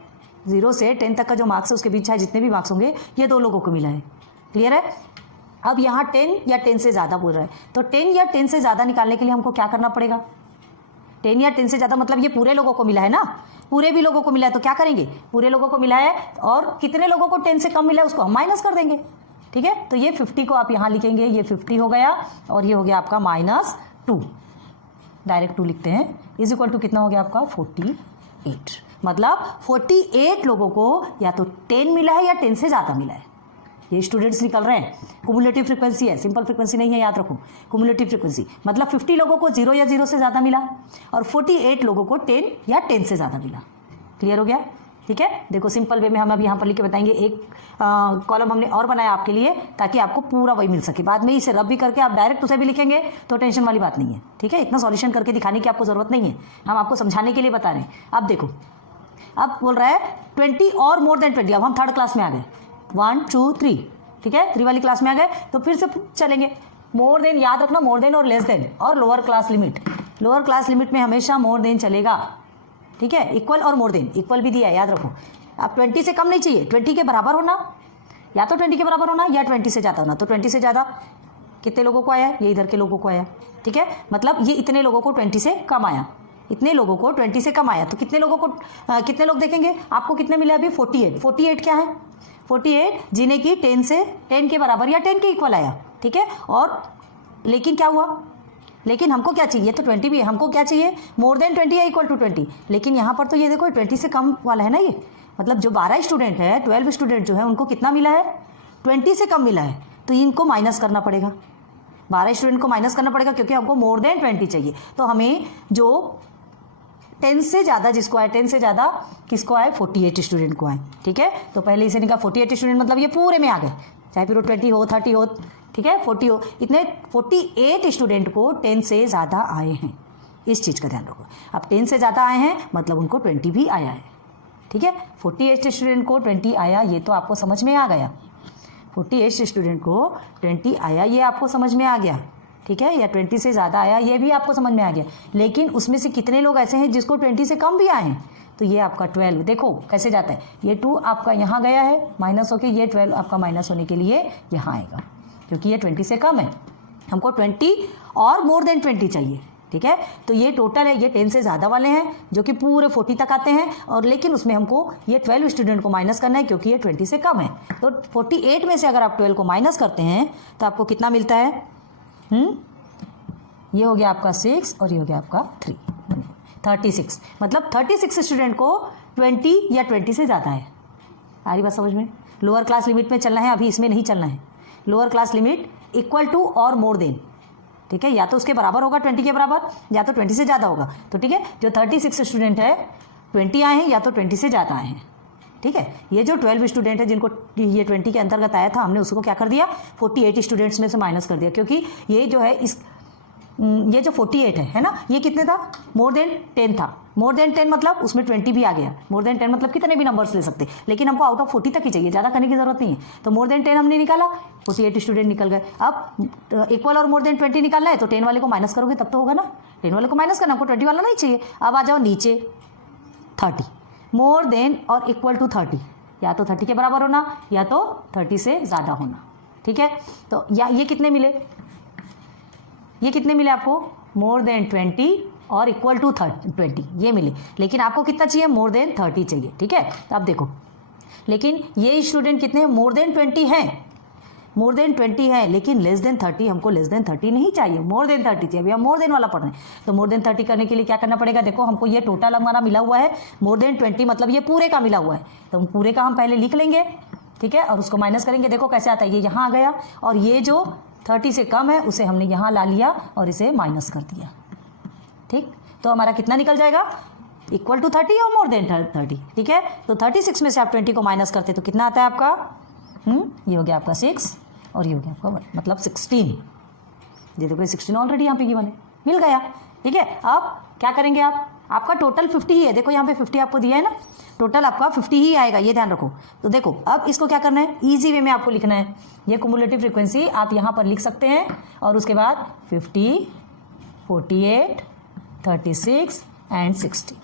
0 से 10 तक का जो मार्क्स है उसके बीच चाहे जितने भी मार्क्स होंगे ये 2 लोगों को मिला है, क्लियर है। अब यहाँ 10 या 10 से ज़्यादा बोल रहा है, तो 10 या 10 से ज़्यादा निकालने के लिए हमको क्या करना पड़ेगा, 10 या 10 से ज़्यादा मतलब ये पूरे लोगों को मिला है ना, पूरे भी लोगों को मिला है, तो क्या करेंगे, पूरे लोगों को मिला है और कितने लोगों को 10 से कम मिला है उसको हम माइनस कर देंगे, ठीक है। तो ये 50 को आप यहाँ लिखेंगे, ये 50 हो गया और ये हो गया आपका -2, डायरेक्ट 2 लिखते हैं, इज इक्वल टू कितना हो गया आपका 48। मतलब 48 लोगों को या तो 10 मिला है या 10 से ज़्यादा मिला है। ये स्टूडेंट्स निकल रहे हैं, क्युमुलेटिव फ्रीक्वेंसी है, सिंपल फ्रीक्वेंसी नहीं है, याद रखो, क्युमुलेटिव फ्रीक्वेंसी। मतलब 50 लोगों को 0 या 0 से ज़्यादा मिला और 48 लोगों को 10 या 10 से ज़्यादा मिला। क्लियर हो गया, ठीक है। देखो सिंपल वे में हम अब यहाँ पर लिख के बताएंगे, एक कॉलम हमने और बनाया आपके लिए ताकि आपको पूरा वही मिल सके। बाद में इसे रब भी करके आप डायरेक्ट उसे भी लिखेंगे तो टेंशन वाली बात नहीं है, ठीक है। इतना सॉल्यूशन करके दिखाने की आपको ज़रूरत नहीं है, हम आपको समझाने के लिए बता रहे हैं। अब देखो, अब बोल रहा है 20 और मोर देन 20। अब हम थर्ड क्लास में आ गए, 1 2 3, ठीक है, 3 वाली क्लास में आ गए। तो फिर से चलेंगे, मोर देन, याद रखना मोर देन और लेस देन और lower class limit. Lower class limit में हमेशा मोर देन चलेगा, ठीक है। इक्वल और मोर देन, इक्वल भी दिया है, याद रखो। अब 20 से कम नहीं चाहिए, 20 के बराबर होना, या तो 20 के बराबर होना या 20 से ज़्यादा होना। तो 20 से ज़्यादा कितने लोगों को आया, ये इधर के लोगों को आया, ठीक है। मतलब ये इतने लोगों को 20 से कम आया, इतने लोगों को 20 से कम आया। तो कितने लोगों को कितने लोग देखेंगे, आपको कितने मिले अभी 48। 48 क्या है, 48 जिन्हें कि 10 के बराबर या 10 के इक्वल आया, ठीक है। और लेकिन क्या हुआ, लेकिन हमको क्या चाहिए, तो 20 भी है, हमको क्या चाहिए, मोर देन 20 या इक्वल टू 20। लेकिन यहाँ पर तो ये देखो 20 से कम वाला है ना, ये मतलब जो 12 स्टूडेंट है, 12 स्टूडेंट जो है उनको कितना मिला है, 20 से कम मिला है। तो इनको माइनस करना पड़ेगा, 12 स्टूडेंट को माइनस करना पड़ेगा क्योंकि हमको मोर देन 20 चाहिए। तो हमें जो 10 से ज़्यादा जिसको आए, 10 से ज़्यादा किसको आए, 48 स्टूडेंट को आए, ठीक है। तो पहले इसे निकाल, 48 स्टूडेंट मतलब ये पूरे में आ गए, चाहे फिर 20 हो 30 हो, ठीक है, 40 हो, इतने 48 स्टूडेंट को 10 से ज़्यादा आए हैं, इस चीज़ का ध्यान रखो। अब 10 से ज़्यादा आए हैं मतलब उनको 20 भी आया है, ठीक है। 48 स्टूडेंट को 20 आया, ये तो आपको समझ में आ गया। 48 स्टूडेंट को 20 आया, ये आपको समझ में आ गया, ठीक है। या 20 से ज़्यादा आया, ये भी आपको समझ में आ गया। लेकिन उसमें से कितने लोग ऐसे हैं जिसको 20 से कम भी आए हैं, तो ये आपका 12, देखो कैसे जाता है, ये 2 आपका यहाँ गया है माइनस होके, ये 12 आपका माइनस होने के लिए यहाँ आएगा क्योंकि ये 20 से कम है। हमको 20 और मोर देन 20 चाहिए, ठीक है। तो ये टोटल है, ये 10 से ज़्यादा वाले हैं जो कि पूरे 40 तक आते हैं, और लेकिन उसमें हमको ये 12 स्टूडेंट को माइनस करना है क्योंकि ये 20 से कम है। तो 48 में से अगर आप 12 को माइनस करते हैं तो आपको कितना मिलता है, ये हो गया आपका 6 और ये हो गया आपका 3, 36। मतलब 36 स्टूडेंट को 20 या 20 से ज़्यादा है। आ रही बात समझ में। लोअर क्लास लिमिट में चलना है, अभी इसमें नहीं चलना है। Lower class limit equal to और मोर देन, ठीक है, या तो उसके बराबर होगा 20 के बराबर या तो 20 से ज़्यादा होगा। तो ठीक है, जो 36 स्टूडेंट है 20 आए हैं या तो 20 से ज़्यादा आए हैं, ठीक है। ये जो 12 स्टूडेंट है जिनको ये 20 के अंतर्गत आया था, हमने उसको क्या कर दिया, 48 स्टूडेंट्स में से माइनस कर दिया, क्योंकि ये जो है इस ये जो 48 है ना, ये कितने था, मोर देन 10 था। मोर देन 10 मतलब उसमें 20 भी आ गया। मोर देन 10 मतलब कितने भी नंबर्स ले सकते, लेकिन हमको आउट ऑफ 40 तक ही चाहिए, ज़्यादा करने की जरूरत नहीं है। तो मोर देन 10 हमने निकाला, 48 स्टूडेंट निकल गए। अब इक्वल और मोर देन 20 निकालना है तो 10 वाले को माइनस करोगे तब तो होगा ना, 10 वाले को माइनस करना, हमको 20 वाला नहीं चाहिए। अब आ जाओ नीचे 30, मोर देन और इक्वल टू 30, या तो 30 के बराबर होना या तो 30 से ज़्यादा होना, ठीक है। तो या ये कितने मिले, ये कितने मिले आपको, मोर देन 20 और इक्वल टू 20 ये मिले, लेकिन आपको कितना चाहिए, मोर देन 30 चाहिए, ठीक है। तो अब देखो, लेकिन ये स्टूडेंट कितने, मोर देन 20 हैं, मोर देन 20 है, लेकिन लेस देन 30, हमको लेस देन 30 नहीं चाहिए, मोर देन 30 चाहिए। अभी हम मोर देन वाला पढ़ रहे हैं, तो मोर देन 30 करने के लिए क्या करना पड़ेगा, देखो हमको ये टोटल हमारा मिला हुआ है मोर देन 20, मतलब ये पूरे का मिला हुआ है, तो हम पूरे का हम पहले लिख लेंगे, ठीक है, और उसको माइनस करेंगे। देखो कैसे आता है, ये यहाँ आ गया और ये जो 30 से कम है उसे हमने यहाँ ला लिया और इसे माइनस कर दिया, ठीक। तो हमारा कितना निकल जाएगा, इक्वल टू 30 और मोर देन 30, ठीक है। तो 36 में से आप 20 को माइनस करते तो कितना आता है आपका, ये हो गया आपका 6 और ये हो गया आपका मतलब 16। ये देखो 16 ऑलरेडी यहाँ पे गिवन है, मिल गया, ठीक है। अब क्या करेंगे आप, आपका टोटल 50 ही है, देखो यहाँ पे 50 आपको दिया है ना, टोटल आपका 50 ही आएगा, ये ध्यान रखो। तो देखो अब इसको क्या करना है, ईजी वे में आपको लिखना है, ये कुमुलेटिव फ्रीक्वेंसी आप यहाँ पर लिख सकते हैं और उसके बाद 50, 48, 36 एंड 60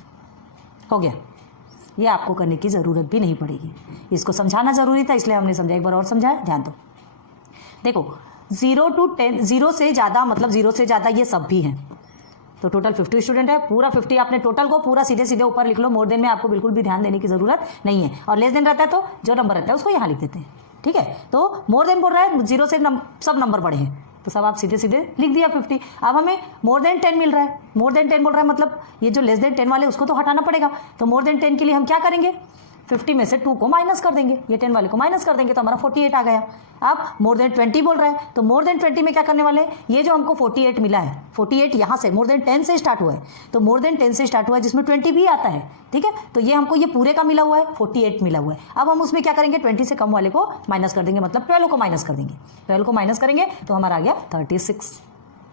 हो गया। ये आपको करने की ज़रूरत भी नहीं पड़ेगी, इसको समझाना ज़रूरी था इसलिए हमने समझा, एक बार और समझाया, ध्यान दो। देखो 0 to 10, 0 से ज़्यादा मतलब 0 से ज़्यादा ये सब भी हैं, तो टोटल 50 स्टूडेंट है, पूरा 50 आपने टोटल को पूरा सीधे सीधे ऊपर लिख लो, मोर देन में आपको बिल्कुल भी ध्यान देने की ज़रूरत नहीं है, और लेस देन रहता है तो जो नंबर रहता है उसको यहाँ लिख देते हैं, ठीक है। तो मोर देन बोल रहा है 0 से सब नंबर बड़े हैं, तो सब आप सीधे सीधे लिख दिया 50। अब हमें मोर देन 10 मिल रहा है, मोर देन 10 बोल रहा है मतलब ये जो लेस देन 10 वाले उसको तो हटाना पड़ेगा, तो मोर देन 10 के लिए हम क्या करेंगे, 50 में से 2 को माइनस कर देंगे, ये 10 वाले को माइनस कर देंगे तो हमारा 48 आ गया। अब मोर देन 20 बोल रहा है, तो मोर देन 20 में क्या करने वाले, ये जो हमको 48 मिला है, 48 यहाँ से मोर देन 10 से स्टार्ट हुआ है, तो मोर देन 10 से स्टार्ट हुआ है जिसमें 20 भी आता है, ठीक है। तो ये हमको ये पूरे का मिला हुआ है, 48 मिला हुआ है। अब हम उसमें क्या करेंगे, 20 से कम वाले को माइनस कर देंगे, मतलब 12 को माइनस कर देंगे, 12 को माइनस करेंगे तो हमारा आ गया 36।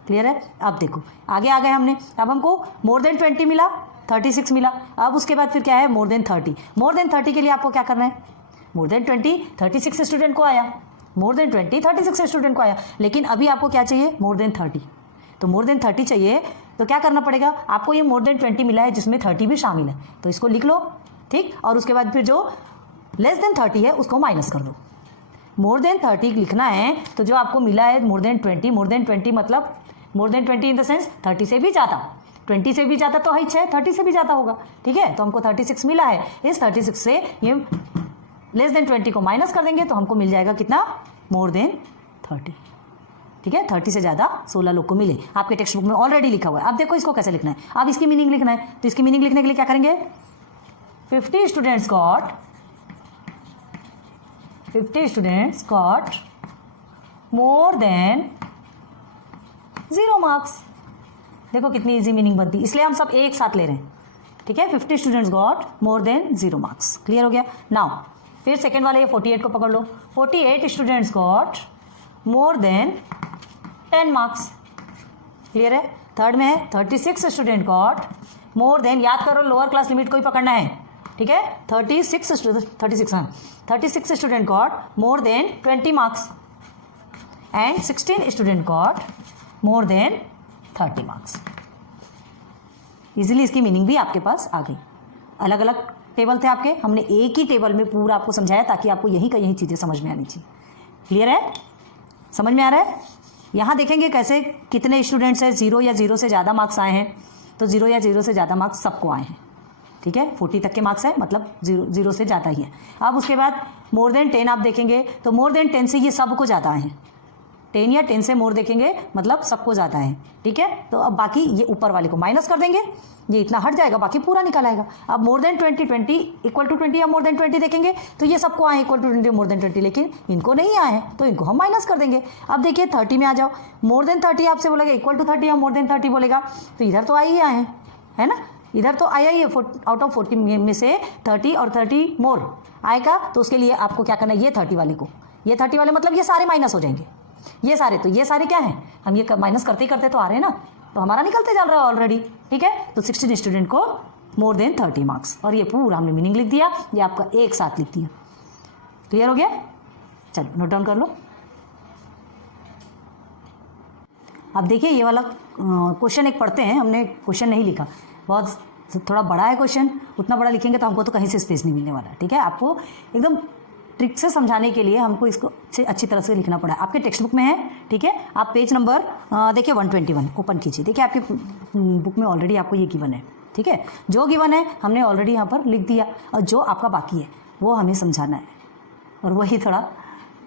क्लियर है। अब देखो आगे आ गए हमने, अब हमको मोर देन 20 मिला, 36 मिला, अब उसके बाद फिर क्या है, मोर देन 30। मोर देन 30 के लिए आपको क्या करना है, मोर देन 20 36 स्टूडेंट को आया, मोर देन 20 36 स्टूडेंट को आया, लेकिन अभी आपको क्या चाहिए, मोर देन 30। तो मोर देन 30 चाहिए तो क्या करना पड़ेगा आपको, ये मोर देन 20 मिला है जिसमें 30 भी शामिल है, तो इसको लिख लो, ठीक। और उसके बाद फिर जो लेस देन 30 है उसको माइनस कर दो। मोर देन 30 लिखना है तो जो आपको मिला है मोर देन 20, मोर देन 20 मतलब more than 20 in the sense 30 से भी ज़्यादा, 20 से भी ज़्यादा तो हाइट है, 30 से भी ज़्यादा होगा, ठीक है। तो हमको 36 मिला है, इस 36 से ये लेस देन 20 को माइनस कर देंगे तो हमको मिल जाएगा कितना, मोर देन 30, ठीक है। 30 से ज़्यादा 16 लोग को मिले, आपके टेक्स्ट बुक में ऑलरेडी लिखा हुआ है। अब देखो इसको कैसे लिखना है, अब इसकी मीनिंग लिखना है, तो इसकी मीनिंग लिखने के लिए क्या करेंगे, 50 students got more than 0 marks. देखो कितनी इजी मीनिंग बनती, इसलिए हम सब एक साथ ले रहे हैं, ठीक है। 50 students got more than 0 marks, clear हो गया। नाउ फिर सेकेंड वाले ये 48 को पकड़ लो, 48 students got more than 10 marks, clear है। थर्ड में है 36 स्टूडेंट गॉट मोर देन, याद करो लोअर क्लास लिमिट को ही पकड़ना है, ठीक है। 36 student got more than 20 marks and 16 student got more than 30 marks. Easily इसकी मीनिंग भी आपके पास आ गई। अलग अलग टेबल थे आपके, हमने एक ही टेबल में पूरा आपको समझाया ताकि आपको यही का यही चीज़ें समझ में आनी चाहिए। क्लियर है, समझ में आ रहा है। यहाँ देखेंगे कैसे कितने स्टूडेंट्स हैं, 0 या 0 से ज़्यादा मार्क्स आए हैं, तो 0 या 0 से ज़्यादा मार्क्स सबको आए हैं, ठीक है। 40 तक के मार्क्स है मतलब 0 से ज़्यादा ही है। अब उसके बाद मोर देन 10 आप देखेंगे तो मोर देन 10 से ये सबको ज़्यादा आए हैं, 10 या 10 से मोर देखेंगे मतलब सबको ज़्यादा है, ठीक है। तो अब बाकी ये ऊपर वाले को माइनस कर देंगे, ये इतना हट जाएगा, बाकी पूरा निकल आएगा। अब मोर देन 20 इक्वल टू 20 या मोर देन 20 देखेंगे तो ये सबको आए इक्वल टू 20 मोर देन 20, लेकिन इनको नहीं आए हैं तो इनको हम माइनस कर देंगे। अब देखिए 30 में आ जाओ, मोर देन 30 आपसे बोलेगा इक्वल टू 30 या मोर देन 30 बोलेगा, तो इधर तो आए ही आए हैं, है ना, इधर तो आया ही है। आउट ऑफ 40 में से 30 और 30 मोर आएगा, तो उसके लिए आपको क्या करना है, ये 30 वाले को, ये 30 वाले मतलब ये सारे माइनस हो जाएंगे, ये सारे क्या हैं, हम ये माइनस करते ही करते तो आ रहे हैं ना, तो हमारा निकलते चल रहा है ऑलरेडी, ठीक है। तो 16 स्टूडेंट को मोर देन 30 मार्क्स, और ये पूरा हमने मीनिंग लिख दिया, ये आपका एक साथ लिख दिया। क्लियर हो गया? चलो नोट डाउन कर लो। अब देखिए ये वाला क्वेश्चन एक पढ़ते हैं, हमने क्वेश्चन नहीं लिखा, बहुत थोड़ा बड़ा है क्वेश्चन, उतना बड़ा लिखेंगे तो हमको तो कहीं से स्पेस नहीं मिलने वाला, ठीक है। आपको एकदम ट्रिक से समझाने के लिए हमको इसको से अच्छी तरह से लिखना पड़ा। आपके टेक्स्ट बुक में है, ठीक है। आप पेज नंबर देखिए 121 ओपन कीजिए। देखिए आपके बुक में ऑलरेडी आपको ये गिवन है, ठीक है। जो गिवन है हमने ऑलरेडी यहाँ पर लिख दिया, और जो आपका बाकी है वो हमें समझाना है, और वही थोड़ा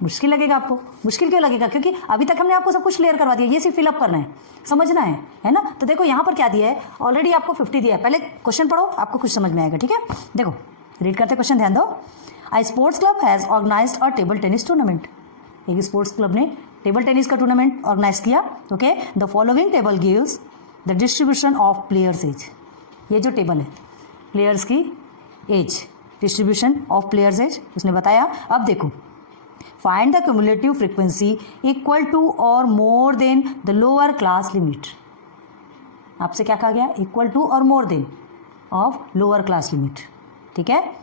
मुश्किल लगेगा आपको। मुश्किल क्यों लगेगा? क्योंकि अभी तक हमने आपको सब कुछ क्लियर करवा दिया, ये सिर्फ फिलअप करना है, समझना है ना। तो देखो यहाँ पर क्या दिया है, ऑलरेडी आपको 50 दिया है। पहले क्वेश्चन पढ़ो, आपको कुछ समझ में आएगा, ठीक है। देखो रीड करते क्वेश्चन, ध्यान दो। A sports club has organized a table tennis tournament. एक स्पोर्ट्स क्लब ने टेबल टेनिस का टूर्नामेंट ऑर्गेनाइज किया, okay. The following table gives the distribution of players age. ये जो टेबल है प्लेयर्स की age, distribution of players age उसने बताया। अब देखो, find the cumulative frequency equal to और more than the lower class limit. आपसे क्या कहा गया? इक्वल टू और more than of lower class limit, ठीक है।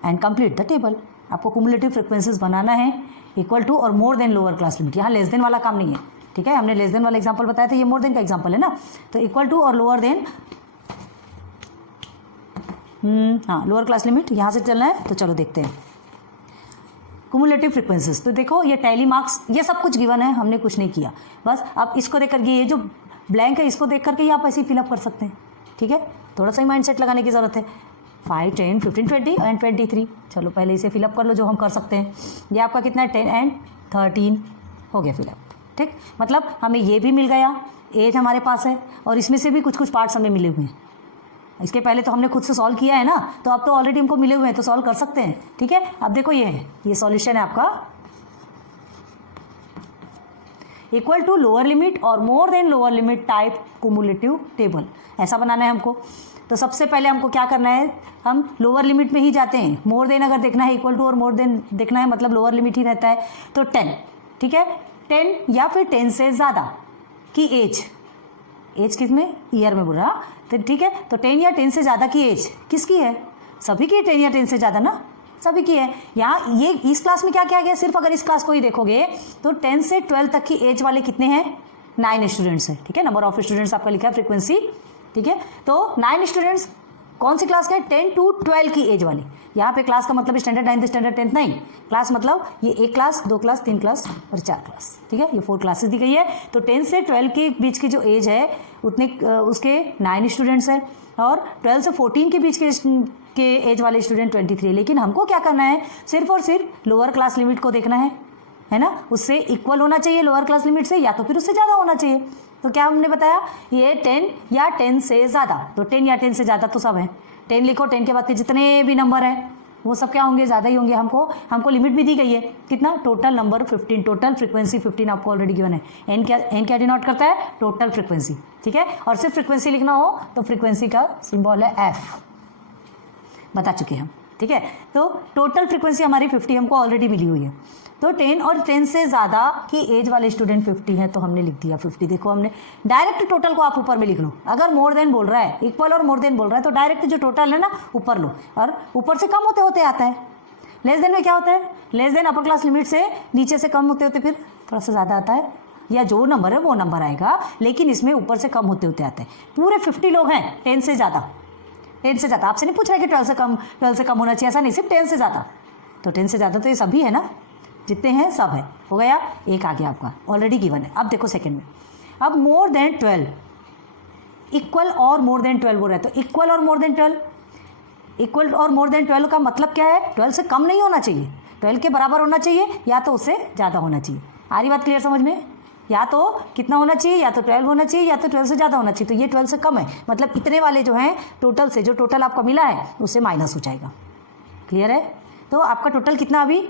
And complete the table. आपको क्यूमुलेटिव फ्रीक्वेंसीज बनाना है इक्वल टू और more then lower class limit. यहाँ लेस देन वाला काम नहीं है, ठीक है। हमने लेस देन वाला एग्जांपल बताया था, ये मोर देन का एग्जांपल है ना। तो इक्वल टू और लोअर देन, हाँ लोअर क्लास लिमिट यहाँ से चलना है। तो चलो देखते हैं क्यूमुलेटिव फ्रीक्वेंसीज। तो देखो ये टैली मार्क्स, ये सब कुछ गिवन है, हमने कुछ नहीं किया। बस आप इसको देख करके, ये जो ब्लैंक है इसको देख करके ही आप ऐसे ही फिलअप कर सकते हैं, ठीक है। थोड़ा सा ही माइंडसेट लगाने की ज़रूरत है। 5, 10, 15, 20 एंड 23। चलो पहले इसे फिलअप कर लो जो हम कर सकते हैं। ये आपका कितना है? 10 एंड 13 हो गया फिलअप, ठीक। मतलब हमें ये भी मिल गया, एज हमारे पास है, और इसमें से भी कुछ कुछ पार्ट्स हमें मिले हुए हैं। इसके पहले तो हमने खुद से सॉल्व किया है ना, तो अब तो ऑलरेडी हमको मिले हुए हैं, तो सॉल्व कर सकते हैं, ठीक है। अब देखो ये है, ये सॉल्यूशन है आपका। इक्वल टू लोअर लिमिट और more then lower limit type cumulative table, ऐसा बनाना है हमको। तो सबसे पहले हमको क्या करना है, हम लोअर लिमिट में ही जाते हैं। मोर देन अगर देखना है, इक्वल टू और मोर देन देखना है, मतलब लोअर लिमिट ही रहता है। तो 10, ठीक है। 10 या फिर 10 से ज़्यादा की एज, एज किस में? ईयर में बोल रहा, तो ठीक है। तो 10 या 10 से ज़्यादा की एज किसकी है? सभी की 10 या 10 से ज़्यादा ना, सभी की है। यहाँ ये इस क्लास में क्या किया गया, सिर्फ अगर इस क्लास को ही देखोगे तो 10 से 12 तक की एज वाले कितने हैं? 9 स्टूडेंट्स हैं, ठीक है। नंबर ऑफ स्टूडेंट्स आपका लिखा है फ्रीक्वेंसी, ठीक है। तो 9 स्टूडेंट्स कौन सी क्लास के हैं? 10 to 12 की एज वाली। यहाँ पे क्लास का मतलब स्टैंडर्ड 9th स्टैंडर्ड 10th नहीं, क्लास मतलब ये 1 क्लास 2 क्लास 3 क्लास और 4 क्लास, ठीक है। ये 4 क्लासेस दी गई है। तो 10 से 12 के बीच की जो एज है उतने उसके 9 स्टूडेंट्स हैं, और 12 से 14 के बीच के एज वाले स्टूडेंट 23। लेकिन हमको क्या करना है, सिर्फ और सिर्फ लोअर क्लास लिमिट को देखना है ना। उससे इक्वल होना चाहिए लोअर क्लास लिमिट से, या तो फिर उससे ज़्यादा होना चाहिए। तो क्या हमने बताया, ये 10 या 10 से ज़्यादा। तो 10 या 10 से ज़्यादा तो सब है, 10 लिखो, 10 के बाद के जितने भी नंबर हैं वो सब क्या होंगे? ज़्यादा ही होंगे। हमको लिमिट भी दी गई है, कितना? टोटल नंबर 15, टोटल फ्रीक्वेंसी 15 आपको ऑलरेडी गिवन है। एन क्या डिनोट करता है? टोटल फ्रीक्वेंसी, ठीक है। और सिर्फ फ्रीक्वेंसी लिखना हो तो फ्रीक्वेंसी का सिंबल है एफ, बता चुके हम, ठीक है। तो टोटल फ्रीक्वेंसी हमारी 50 हमको ऑलरेडी मिली हुई है। तो 10 और 10 से ज़्यादा की एज वाले स्टूडेंट 50 हैं, तो हमने लिख दिया 50। देखो हमने डायरेक्ट टोटल को आप ऊपर में लिख लो। अगर मोर देन बोल रहा है, इक्वल और मोर देन बोल रहा है, तो डायरेक्ट जो टोटल है ना ऊपर लो, और ऊपर से कम होते होते आता है। लेस देन में क्या होता है? लेस देन अपर क्लास लिमिट से नीचे से कम होते होते फिर थोड़ा सा ज़्यादा आता है, या जो नंबर है वो नंबर आएगा, लेकिन इसमें ऊपर से कम होते होते आता है। पूरे 50 लोग हैं 10 से ज़्यादा, 10 से ज़्यादा। आपसे नहीं पूछ रहा है कि 12 से कम होना चाहिए, ऐसा नहीं, सिर्फ 10 से ज़्यादा। तो 10 से ज़्यादा तो ये सभी है ना, जितने हैं सब है। हो गया, एक आ गया आपका, ऑलरेडी गिवन है। अब देखो सेकंड में, अब मोर देन 12, इक्वल और मोर देन 12 बोल रहे हैं। तो इक्वल और मोर देन 12, इक्वल और मोर देन 12 का मतलब क्या है? 12 से कम नहीं होना चाहिए, 12 के बराबर होना चाहिए, या तो उससे ज़्यादा होना चाहिए। आ रही बात क्लियर समझ में? या तो कितना होना चाहिए, या तो 12 होना चाहिए, या तो 12 से ज़्यादा होना चाहिए। तो ये 12 से कम है, मतलब इतने वाले जो हैं टोटल से, जो टोटल आपका मिला है उससे माइनस हो जाएगा। क्लियर है? तो आपका टोटल कितना अभी?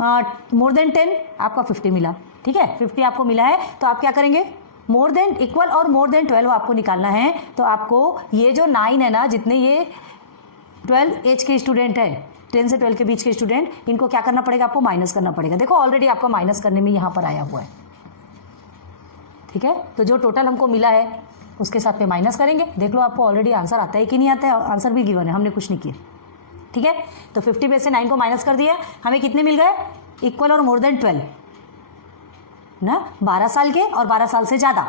मोर देन 10 आपका 50 मिला, ठीक है। 50 आपको मिला है, तो आप क्या करेंगे? मोर देन, इक्वल और मोर देन 12 आपको निकालना है। तो आपको ये जो 9 है ना, जितने ये 12 एज के स्टूडेंट है, 10 से 12 के बीच के स्टूडेंट, इनको क्या करना पड़ेगा, आपको माइनस करना पड़ेगा। देखो ऑलरेडी आपका माइनस करने में यहाँ पर आया हुआ है, ठीक है। तो जो टोटल हमको मिला है उसके साथ में माइनस करेंगे। देख लो आपको ऑलरेडी आंसर आता है कि नहीं आता है, आंसर भी गिवन है, हमने कुछ नहीं किया, ठीक है। तो 50 में से 9 को माइनस कर दिया, हमें कितने मिल गए, इक्वल और मोर देन 12 ना, 12 साल के और 12 साल से ज़्यादा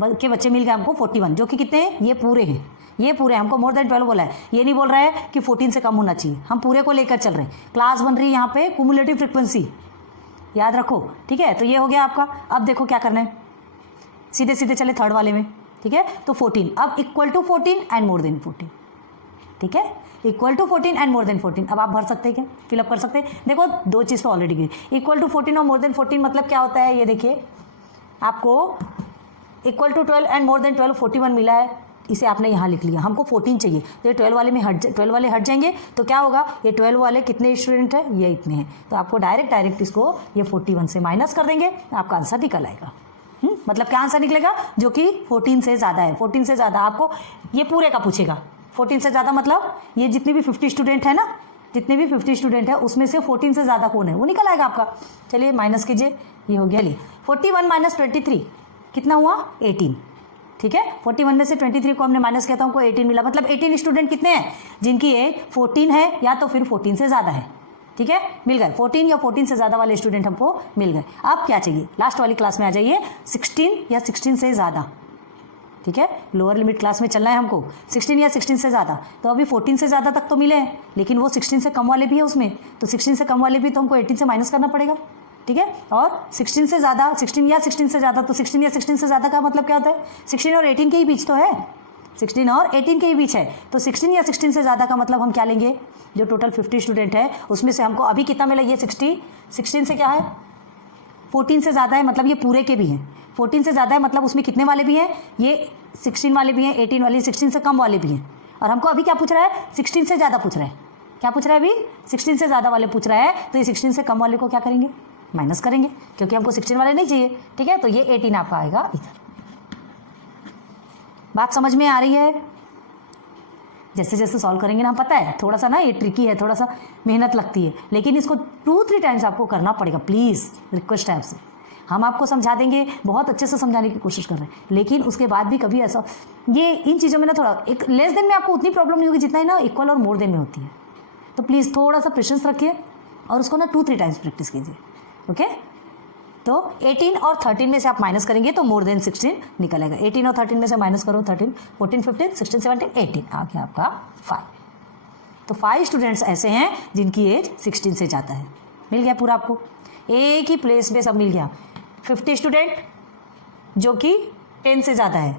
के बच्चे मिल गए हमको 41, जो कि कितने हैं, ये पूरे हैं, ये पूरे हमको मोर देन 12 बोला है, ये नहीं बोल रहा है कि 14 से कम होना चाहिए, हम पूरे को लेकर चल रहे हैं। क्लास बन रही है यहाँ पे कुमुलेटिव फ्रिक्वेंसी, याद रखो, ठीक है। तो ये हो गया आपका। अब देखो क्या करना है, सीधे सीधे चले थर्ड वाले में, ठीक है। तो 14 अब equal to 14 and more than 14, ठीक है, equal to 14 and more than 14। अब आप भर सकते हैं क्या, फिलअप कर सकते हैं। देखो दो चीज़ तो ऑलरेडी गई, इक्वल टू 14 और मोर देन 14 मतलब क्या होता है, ये देखिए आपको equal to 12 and more than 12 41 मिला है, इसे आपने यहाँ लिख लिया, हमको 14 चाहिए, तो ये 12 वाले में 12 वाले हट जाएंगे, तो क्या होगा, ये 12 वाले कितने स्टूडेंट हैं, ये इतने हैं, तो आपको डायरेक्ट इसको ये 41 से माइनस कर देंगे, आपका आंसर निकल आएगा। मतलब क्या आंसर निकलेगा, जो कि 14 से ज़्यादा है। 14 से ज़्यादा आपको ये पूरे का पूछेगा, 14 से ज़्यादा मतलब ये जितने भी 50 स्टूडेंट है ना, जितने भी 50 स्टूडेंट है उसमें से 14 से ज़्यादा कौन है, वो निकल आएगा आपका। चलिए माइनस कीजिए, ये हो गया, चलिए 41 माइनस 23 कितना हुआ, 18, ठीक है। 41 में से 23 को हमने माइनस किया था, हमको 18 मिला, मतलब 18 स्टूडेंट कितने हैं, जिनकी एज 14 है या तो फिर 14 से ज़्यादा है, ठीक है, मिल गए 14 या 14 से ज़्यादा वाले स्टूडेंट हमको मिल गए। अब क्या चाहिए, लास्ट वाली क्लास में आ जाइए, 16 या 16 से ज़्यादा, ठीक है, लोअर लिमिट क्लास में चलना है हमको, 16 या 16 से ज़्यादा। तो अभी 14 से ज़्यादा तक तो मिले हैं, लेकिन वो 16 से कम वाले भी है उसमें, तो 16 से कम वाले भी तो हमको 18 से माइनस करना पड़ेगा, ठीक है। और 16 से ज़्यादा, 16 या 16 से ज़्यादा, तो 16 या 16 से ज़्यादा का मतलब क्या होता है, 16 और 18 के ही बीच तो है, 16 और 18 के ही बीच है, तो 16 या 16 से ज़्यादा का मतलब हम क्या लेंगे, जो टोटल 50 स्टूडेंट है उसमें से हमको अभी कितना मिला, ये 16 से क्या है, 14 से ज़्यादा है, मतलब ये पूरे के भी हैं, 14 से ज़्यादा है मतलब उसमें कितने वाले भी हैं, ये 16 वाले भी हैं, 18 वाले, 16 से कम वाले भी हैं, और हमको अभी क्या पूछ रहा है, 16 से ज़्यादा पूछ रहा है, क्या पूछ रहा है अभी, 16 से ज़्यादा वाले पूछ रहा है, तो ये 16 से कम वाले को क्या करेंगे, माइनस करेंगे, क्योंकि हमको 16 वाले नहीं चाहिए, ठीक है। तो ये 18 आपका आएगा इधर। बात समझ में आ रही है, जैसे जैसे सॉल्व करेंगे ना, हम पता है थोड़ा सा ना ये ट्रिकी है, थोड़ा सा मेहनत लगती है, लेकिन इसको 2-3 टाइम्स आपको करना पड़ेगा, प्लीज़ रिक्वेस्ट है आपसे। हम आपको समझा देंगे, बहुत अच्छे से समझाने की कोशिश कर रहे हैं, लेकिन उसके बाद भी कभी ऐसा, ये इन चीज़ों में ना थोड़ा, एक लेस देन में आपको उतनी प्रॉब्लम नहीं होगी जितना ही ना इक्वल और मोर देन में होती है। तो प्लीज़ थोड़ा सा पेशेंस रखिए और उसको ना 2-3 टाइम्स प्रैक्टिस कीजिए, ओके। तो 18 और 13 में से आप माइनस करेंगे तो मोर देन 16 निकलेगा। 18 और 13 में से माइनस करो, 13, 14, 15, 16, 17, 18 आ गया आपका 5। तो 5 स्टूडेंट्स ऐसे हैं जिनकी एज 16 से ज़्यादा है। मिल गया पूरा आपको, एक ही प्लेस पे सब मिल गया। 50 स्टूडेंट जो कि 10 से ज़्यादा है,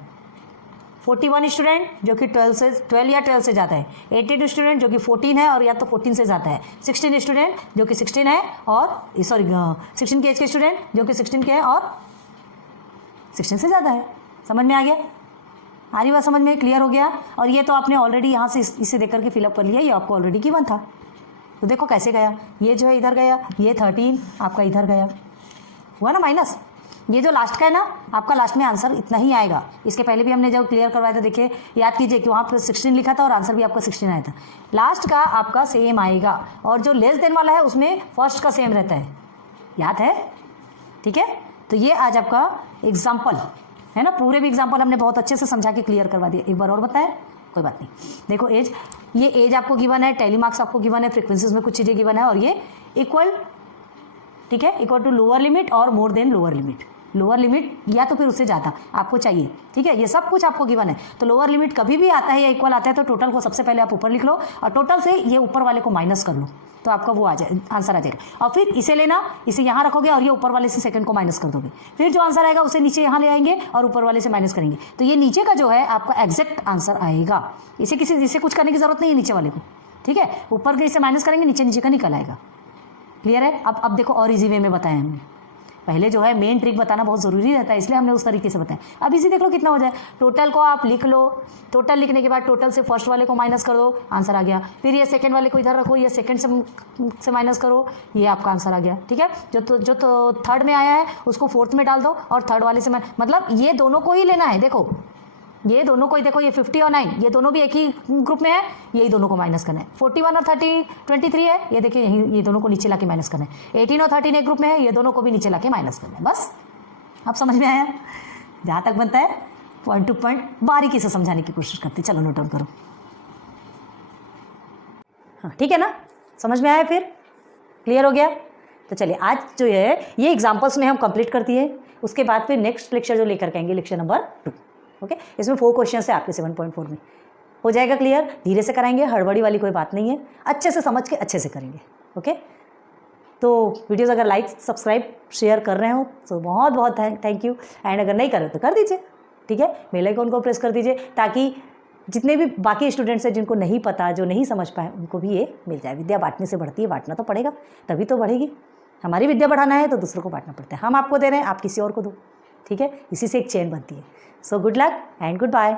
41 स्टूडेंट जो कि 12 या 12 से ज़्यादा है, 82 स्टूडेंट जो कि 14 है और या तो 14 से ज़्यादा है, 16 स्टूडेंट जो कि 16 है और 16 के एज के स्टूडेंट जो कि 16 के हैं और 16 से ज़्यादा है। समझ में आ गया, आ रही बात समझ में, क्लियर हो गया। और ये तो आपने ऑलरेडी यहाँ से इसे देख करके फिलअप कर लिया, ये आपको ऑलरेडी गिवन था। तो देखो कैसे गया, ये जो है इधर गया, ये 13 आपका इधर गया, हुआ ना माइनस। ये जो लास्ट का है ना, आपका लास्ट में आंसर इतना ही आएगा। इसके पहले भी हमने जब क्लियर करवाया था, देखिए याद कीजिए कि वहाँ पर 16 लिखा था और आंसर भी आपका 16 आया था। लास्ट का आपका सेम आएगा और जो लेस देन वाला है उसमें फर्स्ट का सेम रहता है, याद है, ठीक है। तो ये आज आपका एग्जाम्पल है ना, पूरे भी एग्जाम्पल हमने बहुत अच्छे से समझा के क्लियर करवा दिया। एक बार और बताएं, कोई बात नहीं। देखो एज, ये एज आपको गिवन है, टेली मार्क्स आपको गिवन है, फ्रीक्वेंसीज में कुछ चीज़ें गिवन है और ये इक्वल, ठीक है, इक्वल टू लोअर लिमिट और more then lower limit. Lower limit या तो फिर उससे ज़्यादा आपको चाहिए, ठीक है, ये सब कुछ आपको गिवन है। तो लोअर लिमिट कभी भी आता है या इक्वल आता है तो टोटल को सबसे पहले आप ऊपर लिख लो और टोटल से ये ऊपर वाले को माइनस कर लो, तो आपका वो आ जाए, आंसर आ जाएगा। और फिर इसे लेना, इसे यहाँ रखोगे और ये ऊपर वाले से सेकंड को माइनस कर दोगे, फिर जो आंसर आएगा उसे नीचे यहाँ ले आएंगे और ऊपर वाले से माइनस करेंगे, तो ये नीचे का जो है आपका एग्जैक्ट आंसर आएगा। इसे कुछ करने की जरूरत नहीं है नीचे वाले को, ठीक है, ऊपर के इसे माइनस करेंगे, नीचे का निकल आएगा। क्लियर है। अब देखो और इजी वे में बताया हमने, पहले जो है मेन ट्रिक बताना बहुत ज़रूरी रहता है, इसलिए हमने उस तरीके से बताया। अब इसी देख लो कितना हो जाए, टोटल को आप लिख लो, टोटल लिखने के बाद टोटल से फर्स्ट वाले को माइनस कर दो, आंसर आ गया। फिर ये सेकंड वाले को इधर रखो, ये सेकंड से माइनस करो, ये आपका आंसर आ गया, ठीक है। जो थर्ड में आया है उसको फोर्थ में डाल दो और थर्ड वाले से मतलब ये दोनों को ही लेना है। देखो ये दोनों को ही देखो, ये 50 और 9 ये दोनों भी एक ही ग्रुप में है, यही दोनों को माइनस करना है। 41 और 23 है, ये देखिए ये दोनों को नीचे लाके माइनस करना है। 18 और 13 एक ग्रुप में है, ये दोनों को भी नीचे लाके माइनस करना है। बस अब समझ में आया? जहाँ तक बनता है पॉइंट टू पॉइंट बारीकी से समझाने की कोशिश करते। चलो नोट डाउन करो। हाँ ठीक है ना, समझ में आया? फिर क्लियर हो गया? तो चलिए आज जो है ये एग्जाम्पल्स में हम कंप्लीट करती है, उसके बाद फिर नेक्स्ट लेक्चर जो लेकर के आएंगे लेक्चर नंबर 2। ओके, इसमें 4 क्वेश्चन है आपके 7.4 में। हो जाएगा क्लियर? धीरे से कराएंगे, हड़बड़ी वाली कोई बात नहीं है, अच्छे से समझ के अच्छे से करेंगे। ओके, तो वीडियोस अगर लाइक सब्सक्राइब शेयर कर रहे हो तो बहुत बहुत थैंक यू, एंड अगर नहीं कर रहे हो तो कर दीजिए। ठीक है, बेल आइकन को प्रेस कर दीजिए ताकि जितने भी बाकी स्टूडेंट्स हैं जिनको नहीं पता, जो नहीं समझ पाए, उनको भी ये मिल जाए। विद्या बांटने से बढ़ती है, बांटना तो पड़ेगा तभी तो बढ़ेगी। हमारी विद्या बढ़ाना है तो दूसरों को बांटना पड़ता है। हम आपको दे रहे हैं, आप किसी और को दो। ठीक है, इसी से एक चेन बनती है। So good luck and good bye.